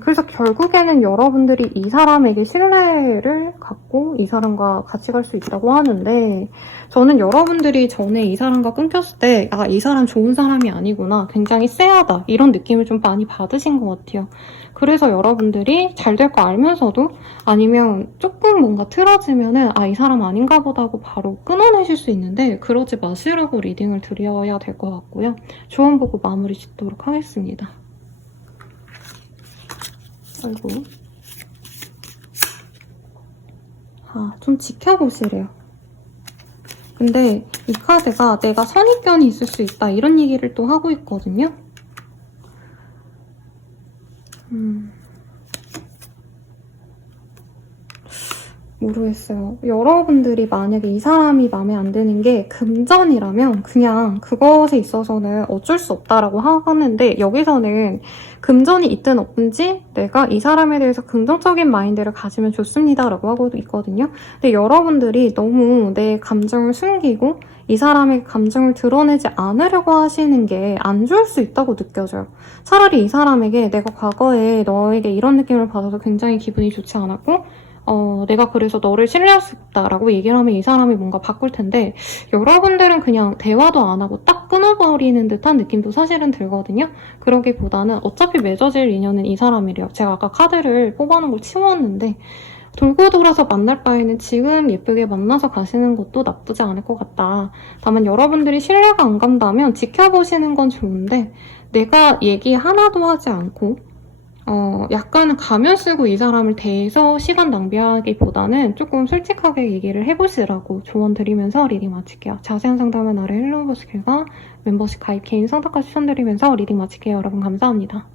그래서 결국에는 여러분들이 이 사람에게 신뢰를 갖고 이 사람과 같이 갈 수 있다고 하는데 저는 여러분들이 전에 이 사람과 끊겼을 때 아, 이 사람 좋은 사람이 아니구나. 굉장히 쎄하다. 이런 느낌을 좀 많이 받으신 것 같아요. 그래서 여러분들이 잘 될 거 알면서도 아니면 조금 뭔가 틀어지면은 아, 이 사람 아닌가 보다 하고 바로 끊어내실 수 있는데 그러지 마시라고 리딩을 드려야 될 것 같고요. 조언 보고 마무리 짓도록 하겠습니다. 아이고. 좀 지켜보시래요. 근데 이 카드가 내가 선입견이 있을 수 있다 이런 얘기를 또 하고 있거든요. 모르겠어요. 여러분들이 만약에 이 사람이 마음에 안 드는 게 금전이라면 그냥 그것에 있어서는 어쩔 수 없다라고 하는데 여기서는 금전이 있든 없든지 내가 이 사람에 대해서 긍정적인 마인드를 가지면 좋습니다라고 하고 있거든요. 근데 여러분들이 너무 내 감정을 숨기고 이 사람의 감정을 드러내지 않으려고 하시는 게 안 좋을 수 있다고 느껴져요. 차라리 이 사람에게 내가 과거에 너에게 이런 느낌을 받아서 굉장히 기분이 좋지 않았고 내가 그래서 너를 신뢰할 수 없다라고 얘기를 하면 이 사람이 뭔가 바꿀 텐데 여러분들은 그냥 대화도 안 하고 딱 끊어버리는 듯한 느낌도 사실은 들거든요. 그러기보다는 어차피 맺어질 인연은 이 사람이래요. 제가 아까 카드를 뽑아놓은 걸 치웠는데 돌고 돌아서 만날 바에는 지금 예쁘게 만나서 가시는 것도 나쁘지 않을 것 같다. 다만 여러분들이 신뢰가 안 간다면 지켜보시는 건 좋은데 내가 얘기 하나도 하지 않고 약간은 가면 쓰고 이 사람을 대해서 시간 낭비하기보다는 조금 솔직하게 얘기를 해보시라고 조언 드리면서 리딩 마칠게요. 자세한 상담은 아래 헬로우버스킬과 멤버십 가입 개인 상담까지 추천드리면서 리딩 마칠게요. 여러분 감사합니다.